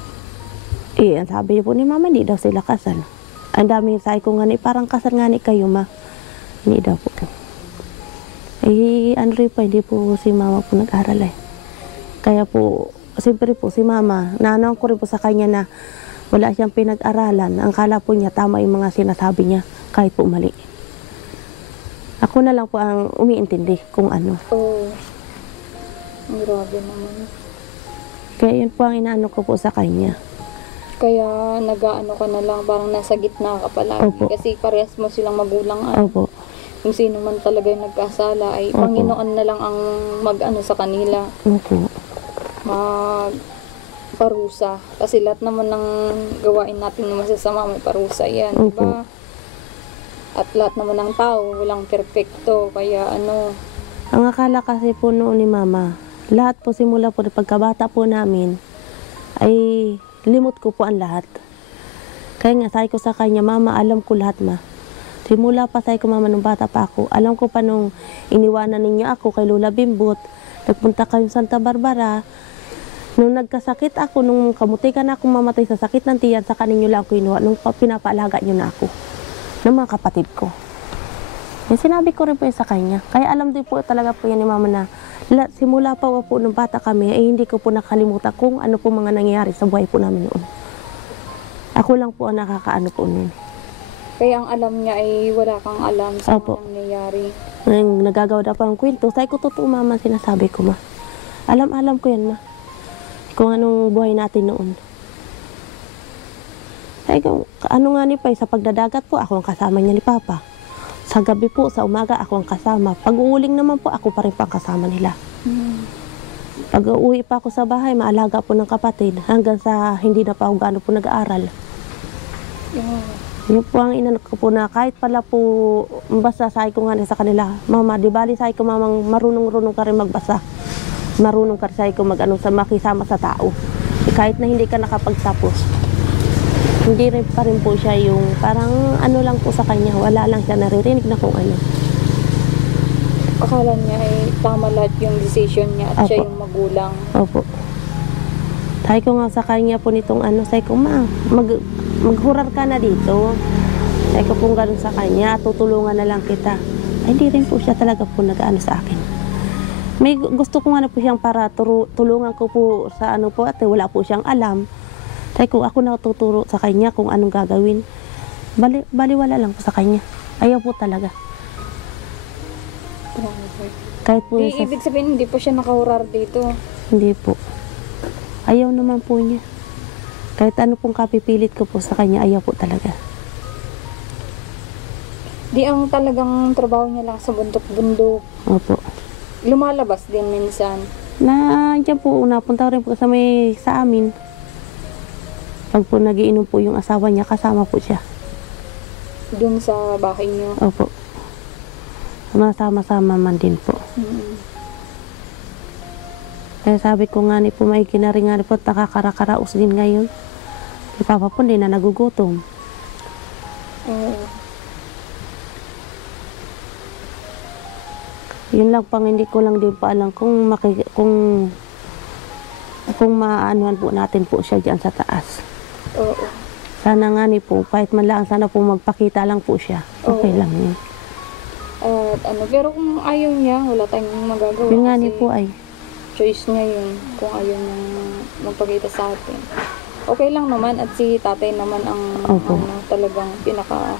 Eh, ang sabi po ni mama, hindi daw sila kasal. Ang daming sabi ko nga parang kasal nga ni kayo ma. Hindi daw po. Eh, ano rin po, hindi po si mama po nag-aral eh. Kaya po, siyempre po si mama, naanoan ko rin po sa kanya na wala siyang pinag-aralan. Ang kala po niya, tama yung mga sinasabi niya, kahit po mali. Ako na lang po ang umiintindi kung ano. Oo. Ang grabe naman. Kaya yun po ang inaano ko po sa kanya. Kaya nag-aano ka na lang, parang nasa gitna ka palagi. Opo. Kasi parehas mo silang magulang. Opo. Kung sino man talaga yung nagkasala, ay Opo. Panginoon na lang ang mag-ano sa kanila. Opo. Parusa. Kasi lahat naman ng gawain natin na masasama, may parusa yan. Opo. Diba? At lahat naman ng tao, walang perfecto. Kaya ano, Ang akala kasi po noon ni mama, lahat po simula po pagkabata po namin, ay limot ko po ang lahat. Kaya nga sabi ko sa kanya, mama, alam ko lahat ma. Simula pa sabi ko, mama, nung bata pa ako, alam ko pa nung iniwanan ninyo ako kay Lola Bimbot, nagpunta kayong Santa Barbara, nung nagkasakit ako, nung kamutikan akong mamatay sa sakit ng tiyan, sa kaninyo lang ako inuha, nung pinapaalaga nyo na ako, ng mga kapatid ko. Yung sinabi ko rin po yun sa kanya. Kaya alam din po talaga po yan ni mama na simula pa po nung bata kami, ay hindi ko po nakalimutan kung ano po mga nangyayari sa buhay po namin noon. Ako lang po ang nakakaano po noon. kaya ang alam niya ay wala kang alam sa Opo. mga nangyayari. Nang nagagawa na pa ang kwento, sabi ko, totoo mama, sinasabi ko ma. Alam ko yan ma. Kung anong buhay natin noon. Sabi ko, ano nga ni Pai, sa pagdadagat po, ako ang kasama niya ni Papa. Sa gabi po, sa umaga, ako ang kasama. Pag uuling naman po, ako pa rin pang kasama nila. Pag uuwi pa ako sa bahay, maalaga po ng kapatid. Hanggang sa hindi na pa ako gaano po nag-aaral. Yun po ang inano ko po na kahit pala po, basta sabi ko nga sa kanila, mama, di bali sabi ko, mamang marunong-runong ka rin magbasa. Marunong ka rin sabi ko makisama sa tao. Kahit na hindi ka nakapagtapos. Hindi rin pa rin po siya yung parang ano lang po sa kanya, wala lang siya naririnig na kung ano. Akala niya ay tama lahat yung decision niya at siya Opo. yung magulang. Opo. Sabi ko nga sa kanya po nitong ano, sabi ko, ma, maghurar ka na dito. Sabi ko po gano'n sa kanya, tutulungan na lang kita. Ay, hindi rin po siya talaga po nag-ano sa akin. May gusto ko nga na po siyang para tulungan ko po sa ano po at wala po siyang alam. Sabi ko, ako na tuturo sa kanya kung anong gagawin. Baliwala lang po sa kanya. Ayaw po talaga. Grabe. Kahit po Di, sa... ibig sabihin, hindi pa siya nakahurar dito. Hindi po. Ayaw naman po niya. Kahit ano pong kapipilit ko po sa kanya, ayaw po talaga. Di ang talagang trabaho niya lang sa bundok-bundok. Opo. Lumalabas din minsan. Diyan po, napunta rin po sa amin. Pag po nagiinom po yung asawa niya, kasama po siya. Dun sa bahay niyo. Opo. Masama-sama man din po. Kaya sabi ko nga ni po, may kinaring nga po, nakakarakaraos din ngayon. Si Papa po, hindi na nagugutom. Oo. Yun lang pang hindi ko lang din pa alam kung maanuhan po natin po siya dyan sa taas. Oo. Sana nga ni po, kahit man lang, sana po magpakita lang po siya. Okay Oo. lang yun. At pero kung ayaw niya, wala tayong magagawa. Yun nga ni kasi po ay. choice niya yun kung ayaw niya magpakita sa atin. Okay lang naman at si tatay naman ang Opo. talagang pinaka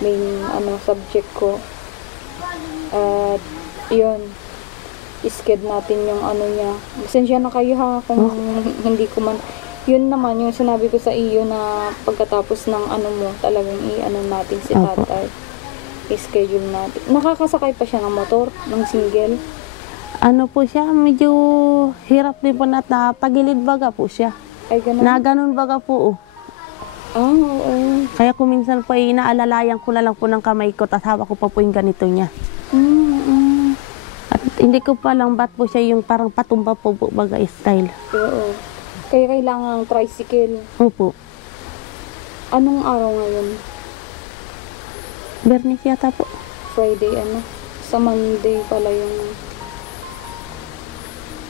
main subject ko. At yun, isked natin yung niya. Pasensya na kayo ha kung hindi ko man. Yun naman yung sinabi ko sa iyo na pagkatapos ng mo, talagang natin si Opo. tatay. I-schedule natin. Nakakasakay pa siya ng motor, ng single. Ano po siya, medyo hirap din po na pagilid baga po siya. Ay, ganun. Na ganun baga po. Oo. Kaya kung minsan po ay naalalayan ko na lang po ng kamay ko, tas hawak ko pa po yung ganito niya. At hindi ko pa lang ba't po siya yung parang patumba po baga style. Oo. Kaya kailangan tricycle. Opo. Anong araw ngayon? Bernis yata po. Friday, Sa Monday pala yung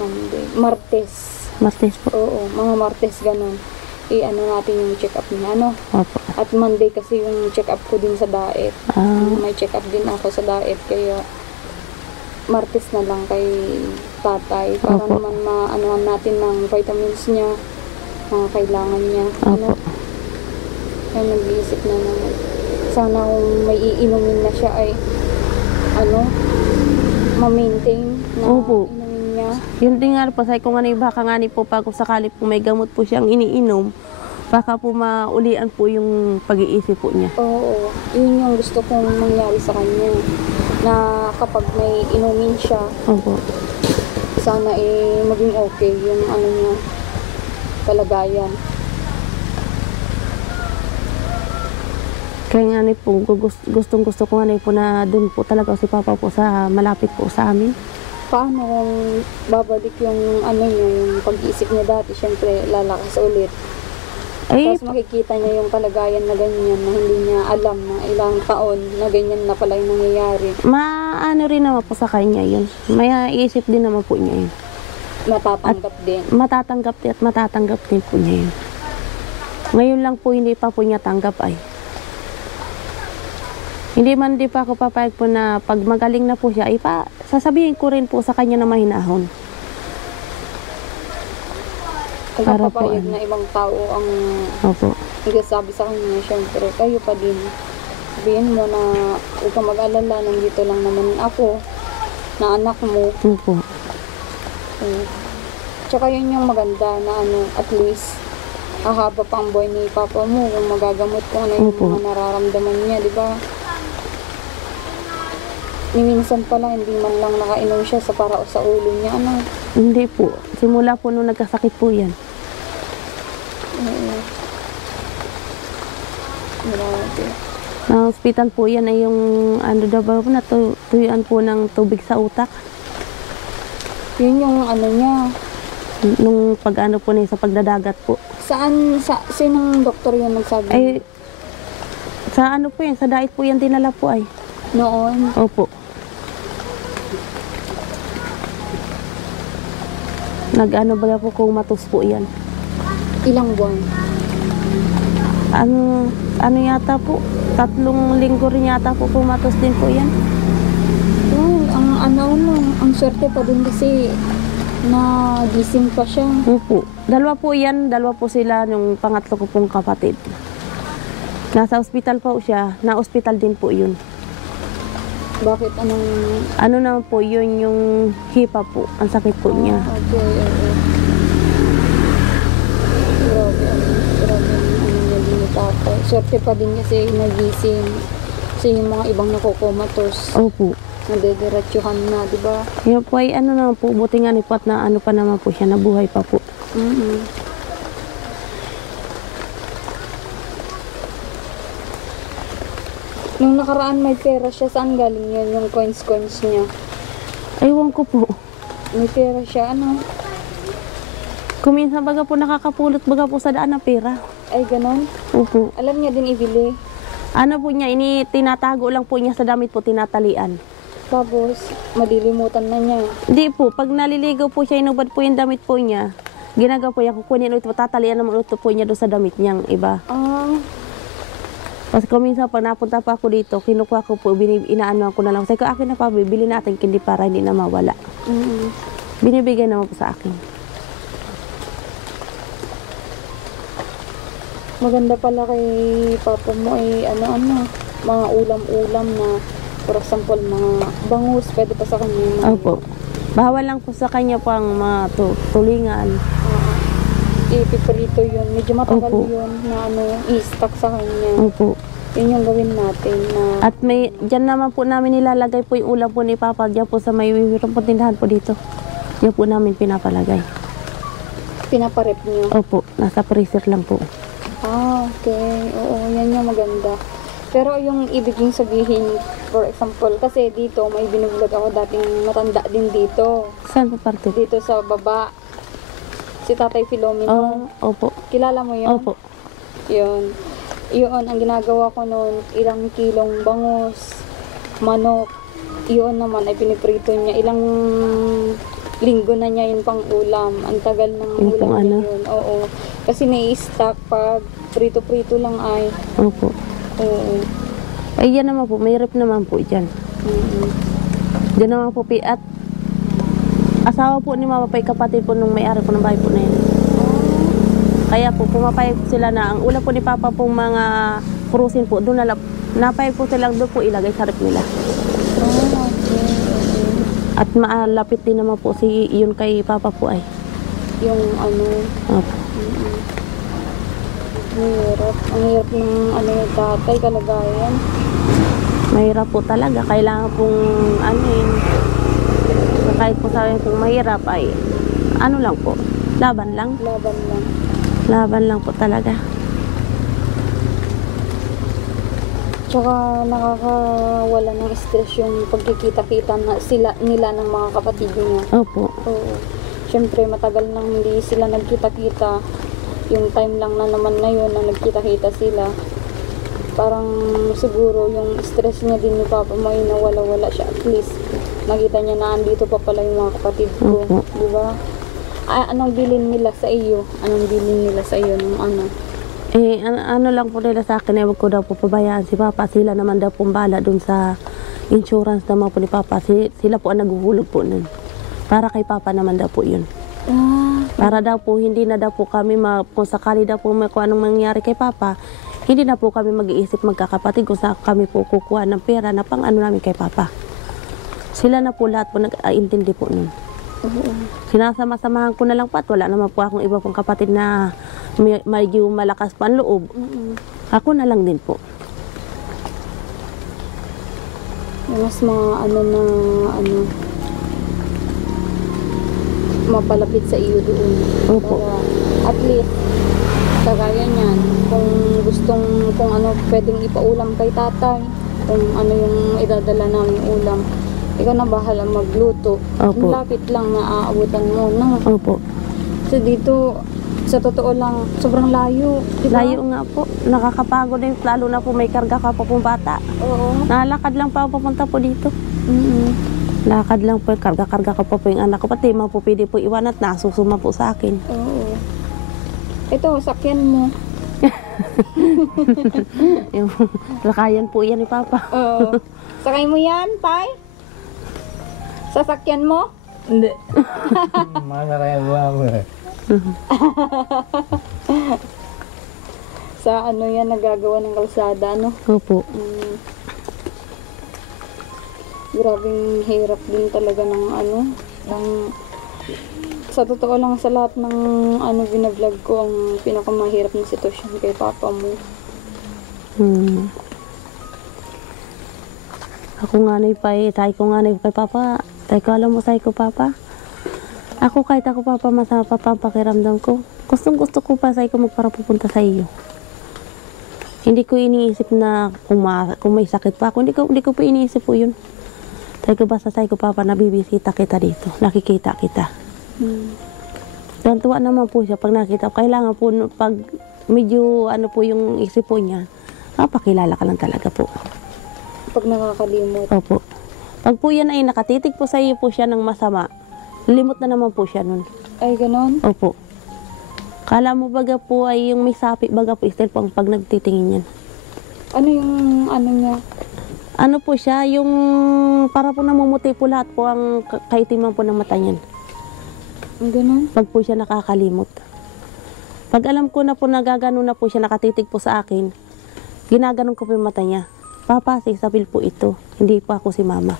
Monday. Martes. Martes po. Oo, mga Martes ganun. Natin yung check-up niya, Opo. At Monday kasi yung check-up ko din sa diet. May check-up din ako sa diet, kaya Martes na lang kay tatay para Opo. naman maanuhan natin ng vitamins niya, mga kailangan niya. Opo. Kaya nag-iisip na naman. Sana kung may iinumin na siya ay ma-maintain na Opo. inumin niya. Yun din nga po, sabi ko nga baka nga po pag sakali po may gamot po siyang iniinom, baka po maulian po yung pag-iisip po niya. Oo, yun yung gusto kong mangyari sa kanya. Na kapag may inumin siya, Opo. sana maging okay yung niya, kalagayan. Kaya nga po, gustong-gusto ko nga po na dun po talaga si Papa po sa malapit po sa amin. Paano kung babalik yung niya, yung pag-iisip niya dati, syempre lalakas ulit. Ay, Tapos makikita niya yung kalagayan na ganyan na hindi niya alam na ilang taon na ganyan na pala yung nangyayari. maano rin naman po sa kanya yun. May isip din naman po niya yun. Matatanggap din. Matatanggap din po niya yun. Ngayon lang po hindi pa po niya tanggap ay. Hindi pa ako papayag po na pag magaling na po siya, sasabihin ko rin po sa kanya na mahinahon. Kung Para po, papayag na ibang tao ang Opo. nagsasabi sa kanya, syempre, kayo pa din. Sabihin mo na huwag kang mag-alala, nandito lang naman ako, na anak mo. Opo. Tsaka yun yung maganda na at least, hahaba pa ang buhay ni Papa mo kung magagamot kung ano yung Opo. mga nararamdaman niya, di ba? Minsan pala, hindi man lang nakainom siya sa para sa ulo niya, Hindi po. Simula po nung nagkasakit po yan. Grabe. Na hospital po yan ay yung daw ba po, tuyuan po ng tubig sa utak. Yun yung niya. Nung pag-ano po niya sa pagdadagat po. Sinong doktor yung nagsabi? Ay, sa ano po yan, sa diet po yan dinala po ay. Noon? Opo. Nag-ano ba po kung matos po yan. Ilang buwan? Ano yata po, 3 linggo rin yata po pumatos din po yan. Oh, ang swerte pa din kasi na gising pa siya. Opo. Dalawa po sila nung pangatlo ko pong kapatid. Nasa ospital po siya, na ospital din po yun. Bakit? Anong... Ano naman po, yun yung hipa po. Ang sakit po niya. Okay, oo. Grabe, grabe ang naging ni tatay. Swerte pa din kasi nagising. Kasi yung mga ibang nakukomatos, Opo. nadediretsuhan na, di ba? Yan po ay ano naman po, buti nga ni Pat na ano pa naman po siya, nabuhay pa po. Nung nakaraan may pera siya, saan galing yun? Yung coins niya. Ewan ko po. May pera siya, ano? Kuminsan baga po nakakapulot baga po sa daan na pera. Ay, ganon? Opo. Alam niya din ibili. Ano po niya, tinatago lang po niya sa damit po, tinatalian. Tapos, malilimutan na niya. Hindi po, pag naliligaw po siya, inubad po yung damit po niya, ginagawa po niya, kukunin ulit po, tatalian naman ulit po niya doon sa damit niyang iba. Ah, Kasi kuminsan pag napunta pa ako dito, kinukuha ko po, inaano ko na lang. Sabi ko, akin na pa, bibili natin kindi para hindi na mawala. Binibigay naman po sa akin. maganda pala kay papa mo ay ano, mga ulam-ulam na, for example, mga bangus, pwede pa sa kanya yung mga... Opo. Bawal lang po sa kanya pang mga tulingan. Ipiprito yun. Medyo matagal Opo. yun na ano, i-stock sa kanya. Opo. Yun yung gawin natin na... At may, dyan naman po namin nilalagay po yung ulam po ni Papa. Dyan po sa may wirong po tindahan po dito. Dyan po namin pinapalagay. Pinaparep niyo. Opo, nasa freezer lang po. Ah, okay. Oo, yan yung maganda. Pero yung ibig kong sabihin, for example, kasi dito may binublog ako dating matanda din dito. Saan po parte? Dito sa baba. Si Tatay Filomeno. Opo. Kilala mo yun? Opo. Yun. Yun, ang ginagawa ko noon, ilang kilong bangus, manok. Yun naman ay piniprito niya. Ilang linggo na niya yun pang ulam. Ang tagal ng Yung ulam pang niya ano? yun. Oo. Kasi nai-stock pag prito-prito lang ay. Opo. Oo. Ay, yan naman po. May rep naman po dyan. Dyan naman po. At asawa po ni Mama Pay, kapatid po nung may-ari po ng bahay po na yun. Kaya po, pumapayag po sila na ang ulam po ni Papa pong mga prusin po, doon napayag po silang doon po ilagay sa rep nila. Okay. At maalapit din naman po si yun kay Papa po ay. Yung ano, Opo. hirap. Ang hirap ng ano yung tatay, kalagayan. Mahirap po talaga. Kailangan pong ano yun. Kahit po sabi pong mahirap ay ano lang po. Laban lang. Laban lang. Laban lang po talaga. Tsaka nakakawala ng stress yung pagkikita-kita na nila ng mga kapatid niya. Opo. Oo. Siyempre matagal nang hindi sila nagkita-kita. Yung time lang na naman na yun na nagkita-kita sila. Parang siguro yung stress niya din ni Papa mo ay nawala-wala siya. At least nakita niya na andito pa pala yung mga kapatid ko. Opo. Diba? Anong bilin nila sa iyo? Anong bilin nila sa iyo nung ano? Ano lang po nila sa akin, huwag ko daw po pabayaan si Papa. Sila naman daw pong bala dun sa insurance naman po ni Papa. Sila po ang naguhulog po nun. Para kay Papa naman daw po yun. Para daw po, hindi na daw po kami, kung sakali daw po kung anong mangyari kay Papa, hindi na po kami mag-iisip magkakapatid kung saan kami po kukuha ng pera na pang ano namin kay Papa. Sila na po lahat po nag-aintindi po nun. Sinasama-samahan ko na lang po at wala naman po akong iba pong kapatid na medyo malakas pa ang loob. Ako na lang din po. Mas mga ano na ano mapalapit sa iyo doon. Opo. Para at least kagaya niyan, kung ano pwedeng ipaulam kay tatay, kung ano yung idadala namin ulam, ikaw na bahala magluto. Opo. Ang lapit lang na aabutan mo, no? Opo. So dito, sa totoo lang, sobrang layo. Diba? Layo nga po. Nakakapagod din. Lalo na po may karga ka pa pong bata. Oo. Nalakad lang pa ako papunta po dito. Lakad lang po. Karga-karga ka pa po yung anak ko. Pati mga po pwede po iwan at nasusuma po sa akin. Oo. Ito, sakyan mo. Yung lakayan po yan ni Papa. Oo. Sakay mo yan, Tay? Sasakyan mo? Hindi. Masakaya buha ko eh. Sa ano yan, nagagawa ng kalsada, no? Opo. Grabing hirap din talaga ng sa totoo lang sa lahat ng binablog ko, ang pinakamahirap na sitwasyon kay papa mo. Ako nga na tay ko nga na kay papa. Tay ko alam mo say ko papa. Ako kahit ako papa masama pa ang pakiramdam ko. Gustong gusto ko pa say ko magpara pupunta sa iyo. Hindi ko iniisip na kung may sakit pa ako. Hindi ko pa iniisip po yun. Tay ko basta say ko papa nabibisita kita dito. Nakikita kita. Tuwa naman po siya pag nakita. Kailangan po pag medyo po yung isip po niya. Pakilala ka lang talaga po. Pag nakakalimot. Opo. Pag po yan ay nakatitig po sa iyo po siya ng masama, limot na naman po siya nun. Ay, ganon? Opo. Kala mo baga po ay yung may sapi, baga po still po pag nagtitingin yan. Ano yung niya? Ano po siya, yung para po namumuti po lahat po ang kaitiman po ng mata niyan. Ganon? Pag po siya nakakalimot. Pag alam ko na po nagagano na po siya, nakatitig po sa akin, ginaganon ko po yung mata niya. Papa, si Isabel po ito. Hindi po ako si mama.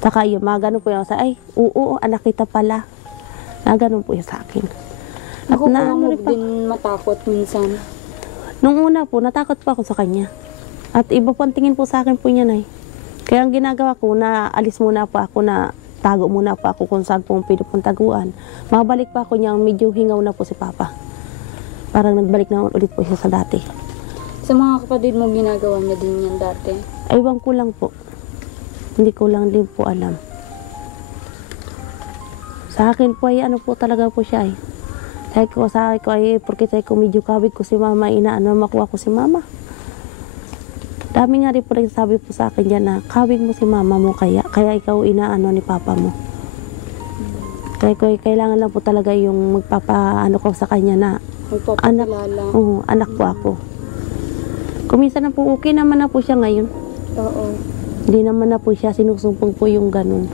Saka yun, magano po yung sa, ay, oo, anak kita pala. Naganon po yung sa akin. At Ako mo din matakot minsan. Nung una po, natakot po ako sa kanya. At iba po ang tingin po sa akin po niya, Nay. Kaya ang ginagawa ko, na alis muna po ako, na tago muna po ako kung saan po pwede pong taguan. Mabalik pa ako niya, medyo hingaw na po si Papa. Parang nagbalik na ulit po siya sa dati. Sa mga kapatid mo, ginagawa niya din yan dati? Aywan ko lang po. Hindi ko lang din po alam. Sa akin po ay ano po talaga po siya ay. Sa akin ko ay, porque ko medyo kawig ko si mama, inaano makuha ko si mama. Dami nga rin po nagsasabi po sa akin dyan na kawig mo si mama mo kaya ikaw inaano ni papa mo. Kaya ko kailangan lang po talaga yung magpapaano ko sa kanya na anak po ako. Kuminsan na po okay naman na po siya ngayon. Oo. Hindi naman na po siya sinusumpong po yung ganun.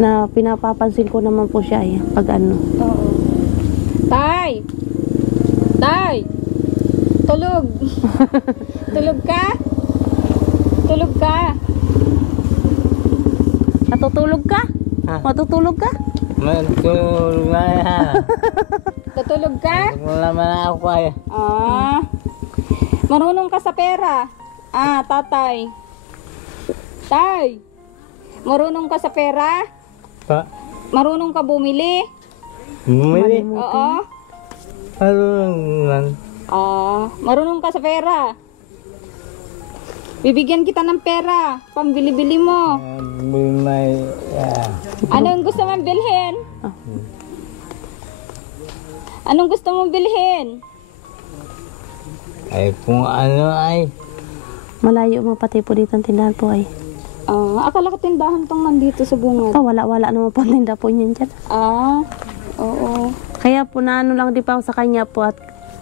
Na pinapapansin ko naman po siya pag ano. Oo. Tay! Tay! Tulog! Tulog ka? Tulog ka? Natutulog ka? Matutulog ka? Matulog na yan. Tutulog ka? Wala man ako ay. Marunong ka sa pera? Tatay. Tay! Marunong ka sa pera? Pa? Marunong ka bumili? Bumili? Oo. Marunong. Marunong ka sa pera? Bibigyan kita ng pera. Pambili-bili mo. May... Anong gusto mong bilhin? Anong gusto mong bilhin? Ay, kung ano ay... Malayo mo pati po dito ang tindahan po ay. Akala ko tindahan tong nandito sa bungad. Wala naman po ang tinda po niyan dyan. Oo. Kaya po na ano lang din pa ako sa kanya po at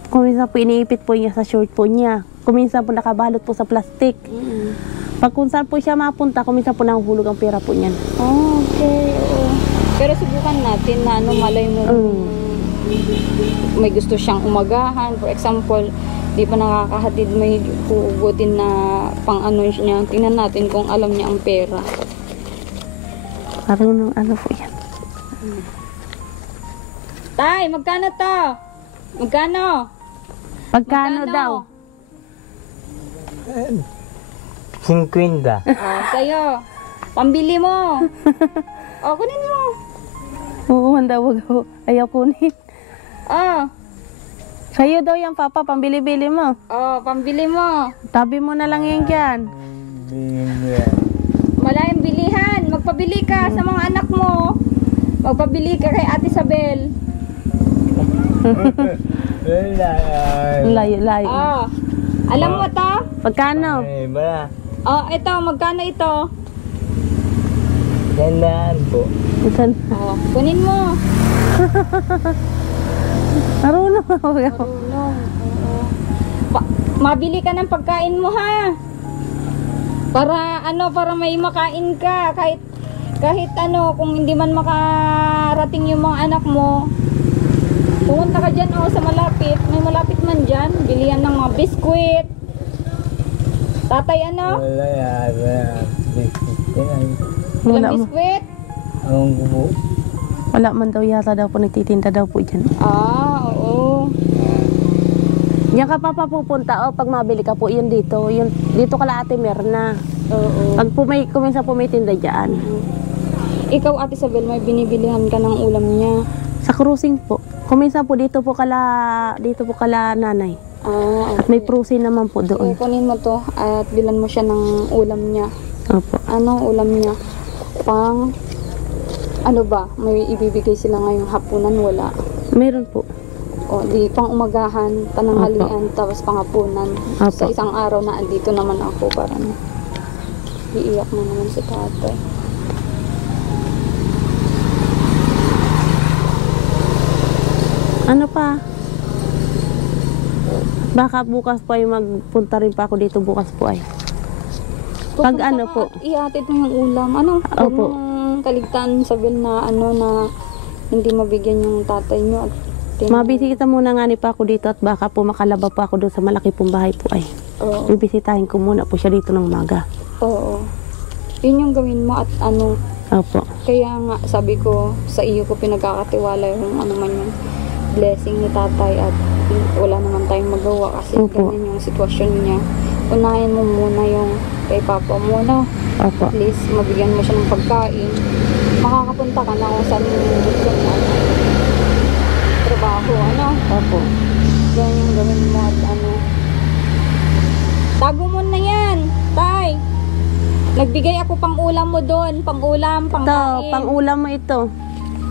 kuminsan po iniipit po niya sa short po niya. Kuminsan po nakabalot po sa plastic. Pag kung saan po siya mapunta, kuminsan po nahuhulog ang pera po niyan. Okay. Oo. Pero subukan natin na malay mo may gusto siyang umagahan. For example, di pa nakakahatid, may hugutin na pang-ano niya. Tingnan natin kung alam niya ang pera. Parang ano po yan. Tay, magkano to? Magkano? Pagkano daw? 50. Sa'yo. Pambili mo. Kunin mo. Oo, handa wag ako. Ayaw kunin. Sa'yo daw yan, Papa. Pambili-bili mo. Pambili mo. Tabi mo na lang yan dyan. Malayang bilihan. Magpabili ka sa mga anak mo. Magpabili ka kay Ate Isabel. Layo. Alam mo to? Pagkano? Ito. Magkano ito? Gandaan po. Kunin mo. Marunong ako. Marunong. Mabili ka ng pagkain mo ha. Para may makain ka. Kahit kung hindi man makarating yung mga anak mo, pumunta ka dyan sa malapit. May malapit man dyan. Bilihan ng mga biskwit. Tatay Wala yan. Wala Ilang mo. biskwit? Ang ko po. Wala man daw yata daw po, nagtitinda daw po dyan. Oo. Diyan ka pa pupunta, pag mabili ka po, yun dito. Yun, dito ka la Ate Merna. Oo. Pag kuminsan po may tinda dyan. Ikaw, Ate Isabel, may binibilihan ka ng ulam niya. Sa cruising po. Kuminsan po dito po kala nanay. At may prusin naman po doon. Kunin mo to at bilan mo siya ng ulam niya. Opo. Ano ulam niya? Ano ba? May ibibigay sila ngayong hapunan? Wala. Meron po. O, di pang umagahan, pananghalian, tapos panghapunan. Opo. Sa isang araw na andito naman ako, parang iiyak na naman si tatay. Ano pa? Baka bukas po ay magpunta rin pa ako dito bukas po ay. Pag Pupunta ano ka po? at ihatid mo yung ulam. Ano? Huwag Opo. mong kaligtaan, Isabel, na na hindi mabigyan yung tatay nyo at Mabisita muna nga ni pa ako dito at baka po makalaba pa ako doon sa malaki pong bahay po ay. Oo. Bibisitahin ko muna po siya dito ng umaga. Oo. Yun yung gawin mo at ano, Opo. kaya nga sabi ko sa iyo ko pinagkakatiwala yung ano man yung blessing ni tatay at wala naman tayong magawa kasi Opo. ganyan yung sitwasyon niya. Unahin mo muna yung kay papa mo, no? Opo. At least mabigyan mo siya ng pagkain. Makakapunta ka na kung saan yung gusto mo trabaho, ano? Opo. Ganyan yung gawin mo at ano. Tago mo na yan, tay. Nagbigay ako pang ulam mo doon, pang ulam, pang Ito, kain. pang ulam mo ito.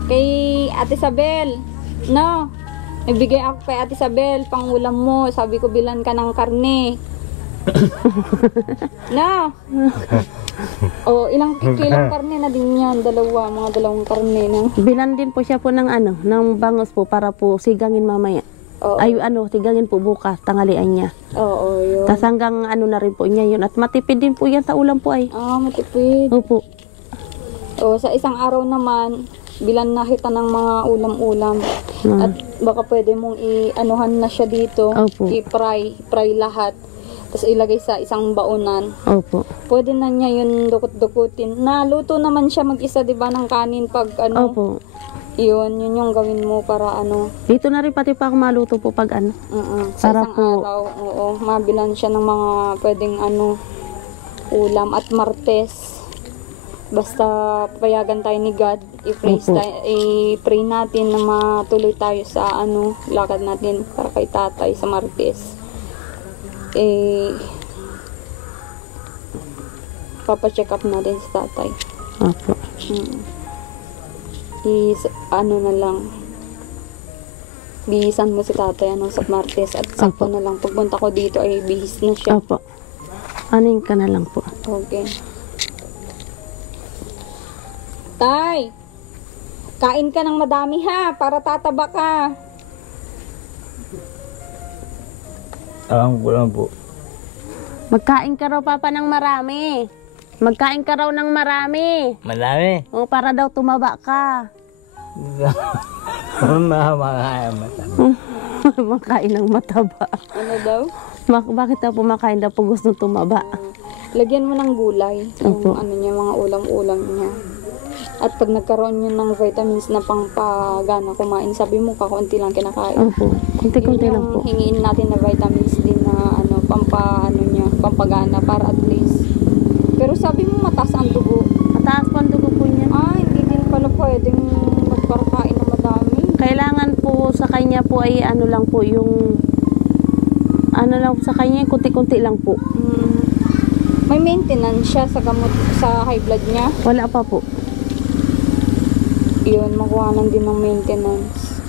Kay Ate Isabel. No. Nagbigay ako kay Ate Isabel pang ulam mo. Sabi ko bilan ka ng karne. No. O, ilang kilong karne na din yan. Mga dalawang karne na. Bilan din po siya po ng ng bangos po para po sigangin mamaya. Oo. Ay sigangin po bukas, tanghalian niya. Oo, yun. Tas hanggang na rin po niya yun. At matipid din po yan sa ulam po ay. Matipid. Opo. O, sa isang araw naman, bilan na kita ng mga ulam-ulam. At baka pwede mong i-anuhan na siya dito. Opo. I-fry lahat. Tapos ilagay sa isang baonan. Opo. Pwede na niya yun dukot-dukutin. Naluto naman siya mag-isa, di ba, ng kanin pag ano. Opo. Yun yung gawin mo para ano. Dito na rin pati pa ako maluto po pag Sa Para isang po- araw, oo, mabilan siya ng mga pwedeng ulam at Martes. Basta payagan tayo ni God, Opo. i-pray natin na matuloy tayo sa lakad natin para kay tatay sa Martes. Papa-check up natin si tatay. Opo. Na lang, bihisan mo si tatay sa Martes at sakto na lang pagpunta ko dito ay bihis na siya. Opo. Anin ka na lang po. Okay. Tay, kain ka ng madami ha, para tataba ka. Ang ko lang po. Magkain ka raw papa ng marami. Magkain ka raw ng marami. Madami. O, para daw tumaba ka. Makakain mata. Makain ng mataba. Ano daw? Bakit daw pumakain daw po gusto tumaba? Lagyan mo ng gulay, Opo. yung niya, mga ulam-ulam niya. At pag nagkaroon yun ng vitamins na pangpagana kumain, sabi mo kakaunti lang kinakain. Opo. Kunti-kunti Yun lang po. yung hingiin natin na vitamins din na pampagana para at least. Pero sabi mo mataas ang dugo. Mataas po ang dugo po niya. Hindi din pala pwedeng magparakain ng madami. Kailangan po sa kanya po ay lang po yung lang sa kanya, kunti-kunti lang po. May maintenance siya sa gamot sa high blood niya. Wala pa po. Yun, makuhanan din ng maintenance.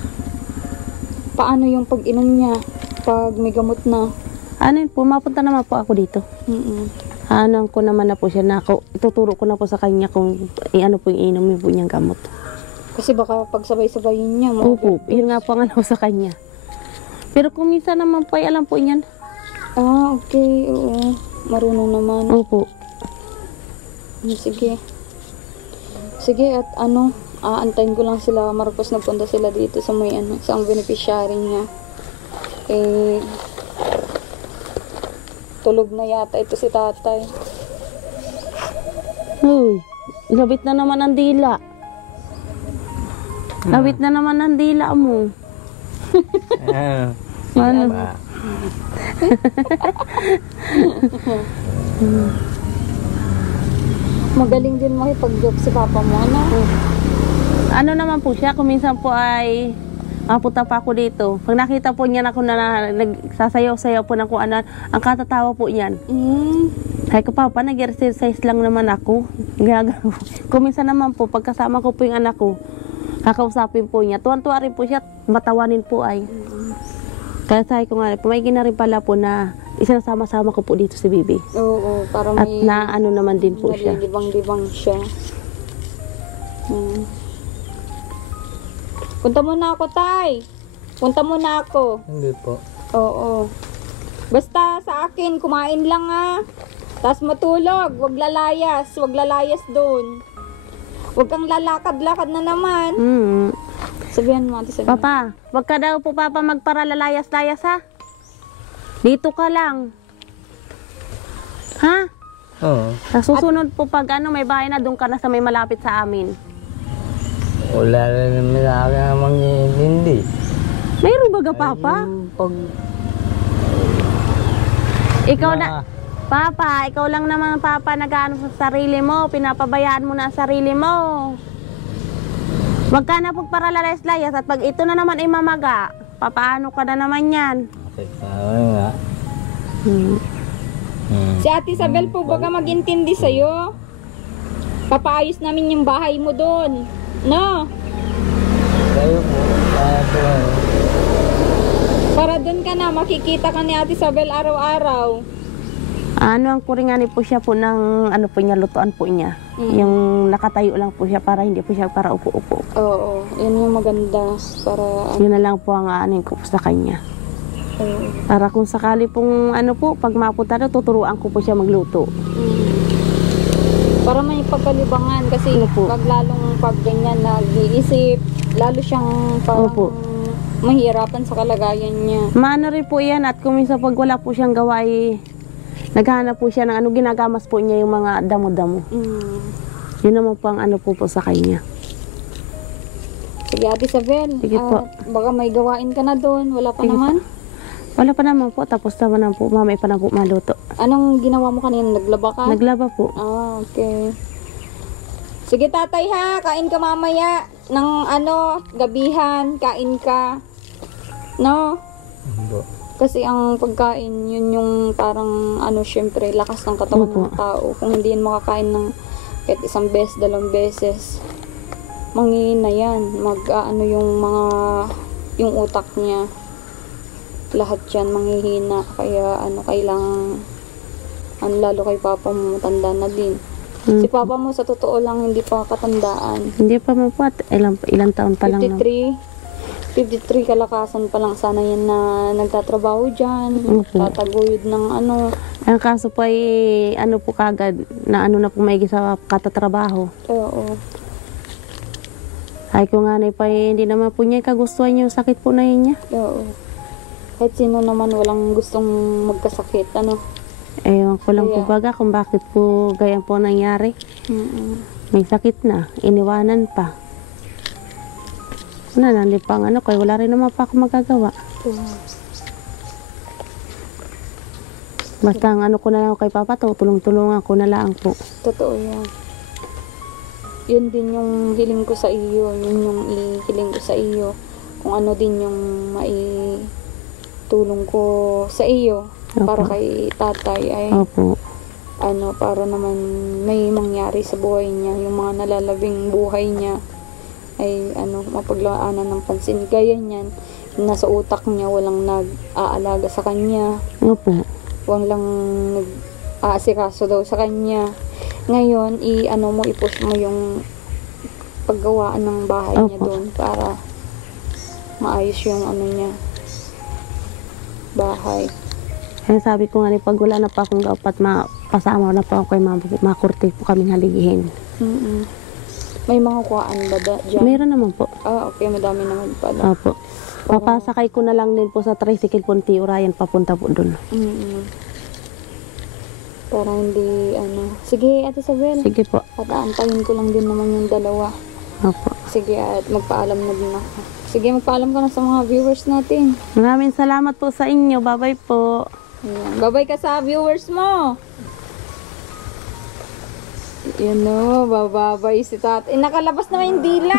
Paano yung pag-inom niya? Pag may gamot na. Mapunta naman po ako dito. Ko naman na po siya na ako. Ituturo ko na po sa kanya kung po yung inumin po niyang gamot. Kasi baka pagsabay-sabayin niya. Opo, yun nga po ang sa kanya. Pero kung minsan naman po ay alam po niyan. Okay. Oo. Marunong naman. Opo. Sige. Sige at aantayin ko lang sila Marcos, nagpunta sila dito sa may sa ang beneficiary niya. Tulog na yata ito si tatay. Uy, labit na naman ang dila. Labit na naman ang dila mo. Ano? Magaling din makipag-joke si papa mo, ano? Ano naman po siya, kung minsan po ay mapunta pa ako dito. Pag nakita po niya ako na nagsasayaw-sayaw po ng kung ano, ang katatawa po niyan. Sabi ko, Papa, nag-exercise lang naman ako. Kung minsan naman po, pagkasama ko po yung anak ko, kakausapin po niya. Tuwan-tuwa rin po siya, matawanin po ay. Kaya sabi ko nga, pumaigi na rin pala po na isinasama-sama ko po dito si Bibi. Oo, para At may na ano naman din po siya. nalilibang-libang siya. Punta muna ako, Tay. Punta muna ako. Hindi po. Oo. Basta sa akin, kumain lang ha. Tapos matulog. Wag lalayas. Wag lalayas doon. Wag kang lalakad-lakad na naman. Sabihan mo, Ate Sabihan. Papa, wag ka daw po, Papa, magparalayas-layas ha. Dito ka lang. Ha? Oo. Sa susunod po pag ano, may bahay na, doon ka na sa may malapit sa amin. Wala na naman sa akin ang mangyayindi. Mayroon ba Papa? Pag... Ikaw na, Papa, ikaw lang naman, Papa, nag-ano sa sarili mo, pinapabayaan mo na ang sarili mo. Wag ka na pagparalayas-layas at pag ito na naman ay mamaga, papaano ka na naman yan? nga. Si Ate Isabel po baga mag-intindi sa'yo. Papaayos namin yung bahay mo doon. No? Kayo po. Para doon ka na, makikita ka ni Ate Isabel araw-araw. Ano ang kuringani po siya po ng ano po niya, lutuan po niya. Yung nakatayo lang po siya para hindi po siya para upo-upo. Oo, yun yung maganda. Para, Yun na lang po ang aanin ko po sa kanya. Para kung sakali pong ano po, pag mapunta na, tuturuan ko po siya magluto. para may pagkalibangan. Kasi Opo. pag lalong pag ganyan nag-iisip, lalo siyang parang Opo. mahirapan sa kalagayan niya. Maano rin po yan at kung minsan pag wala po siyang gawa ay naghahanap po siya ng ano, ginagamas po niya yung mga damo-damo. Yun naman po ang ano po sa kanya. Sige, Ate Isabel. Sige po. Baka may gawain ka na doon. Wala pa Sige naman. Wala pa naman po, tapos naman na po, mamay pa na po maluto. Anong ginawa mo kanina? Naglaba ka? Naglaba po. Okay. Sige, tatay ha. Kain ka mamaya. Ng gabihan. Kain ka. No? Kasi ang pagkain, yun yung parang syempre, lakas ng katawan Opo. ng tao. Kung hindi yan makakain ng kahit isang beses, 2 beses, manghihina yan. Yung utak niya. Lahat yan manghihina. Kaya kailangan, lalo kay papa mo, matanda na din. Si papa mo, sa totoo lang, hindi pa katandaan. Hindi pa mo po at ilang taon pa lang. 53 kalakasan pa lang sana yan na nagtatrabaho dyan. Opo. Tataguyod ng Ang kaso po ay ano po kagad na ano na po maigi sa katatrabaho. Oo. Ay ko nga na pa hindi naman po niya kagustuhan yung sakit po na yun niya. Oo. Kahit sino naman walang gustong magkasakit, Ewan ko lang po Kaya- baga kung bakit po ganyan po nangyari. May sakit na, iniwanan pa. Nanalipang kaya wala rin naman pa ako magagawa. Basta ang ko na lang kay Papa, tulong-tulungan ko na lang po. Totoo yan. Yun din yung hiling ko sa iyo. Yun yung ihiling ko sa iyo. Kung ano din yung maitulong ko sa iyo. Opo. Para kay tatay ay Opo. para naman may mangyari sa buhay niya. Yung mga nalalabing buhay niya ay mapaglaanan ng pansin. Gaya niyan, nasa utak niya, walang nag-aalaga sa kanya. Opo. Walang nag-aasikaso daw sa kanya. Ngayon, i-push mo yung paggawaan ng bahay niya Opo. doon para maayos yung niya, bahay. Kaya sabi ko nga pag wala na pa akong dapat pasama na pa ako kay makurti po kaming haligihin. May mga kuhaan ba dyan? Meron naman po. Okay, madami naman pala. Opo. Papasakay ko na lang din po sa tricycle po Urayan papunta po doon. Para hindi, Sige, Ate Isabel. Sige po. At aantayin ko lang din naman yung dalawa. Opo. Sige, at magpaalam na din ako. Sige, magpaalam ka na sa mga viewers natin. Maraming salamat po sa inyo. Bye-bye po. Ayan. Babay ka sa viewers mo. Yun o, bababay si Tatay. Nakalabas na yung dila.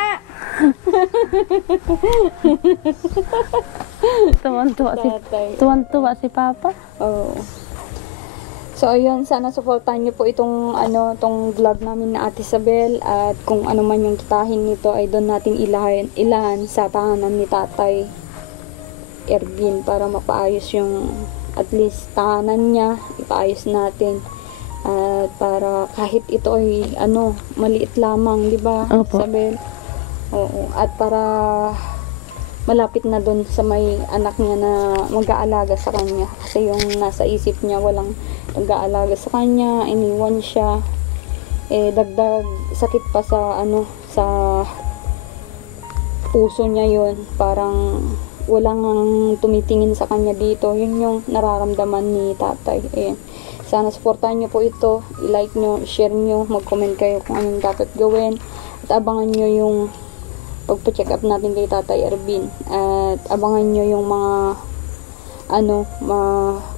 Tatay. Tuwan-tuwa si Papa. Oo. So, ayun, sana supportan niyo po itong, tong vlog namin na Ate Isabel. At kung ano man yung kitahin nito, ay doon natin ilahan sa tahanan ni Tatay Ervin para mapaayos yung, at least, tahanan niya. Ipaayos natin. At para kahit ito ay maliit lamang, di ba, Opo. Isabel? Oo. At para malapit na doon sa may anak niya na mag-aalaga sa kanya. Kasi yung nasa isip niya, walang mag-aalaga sa kanya, iniwan siya. Dagdag sakit pa sa sa puso niya yon. Parang walang tumitingin sa kanya dito. Yun yung nararamdaman ni Tatay. Ayan. Sana supportahan nyo po ito. I-like nyo, i-share nyo, mag-comment kayo kung anong dapat gawin. At abangan nyo yung pagpa-check up natin kay Tatay Ervin. At abangan nyo yung mga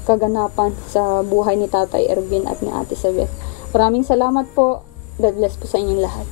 kaganapan sa buhay ni Tatay Ervin at ni Ate Isabel. Maraming salamat po. God bless po sa inyong lahat.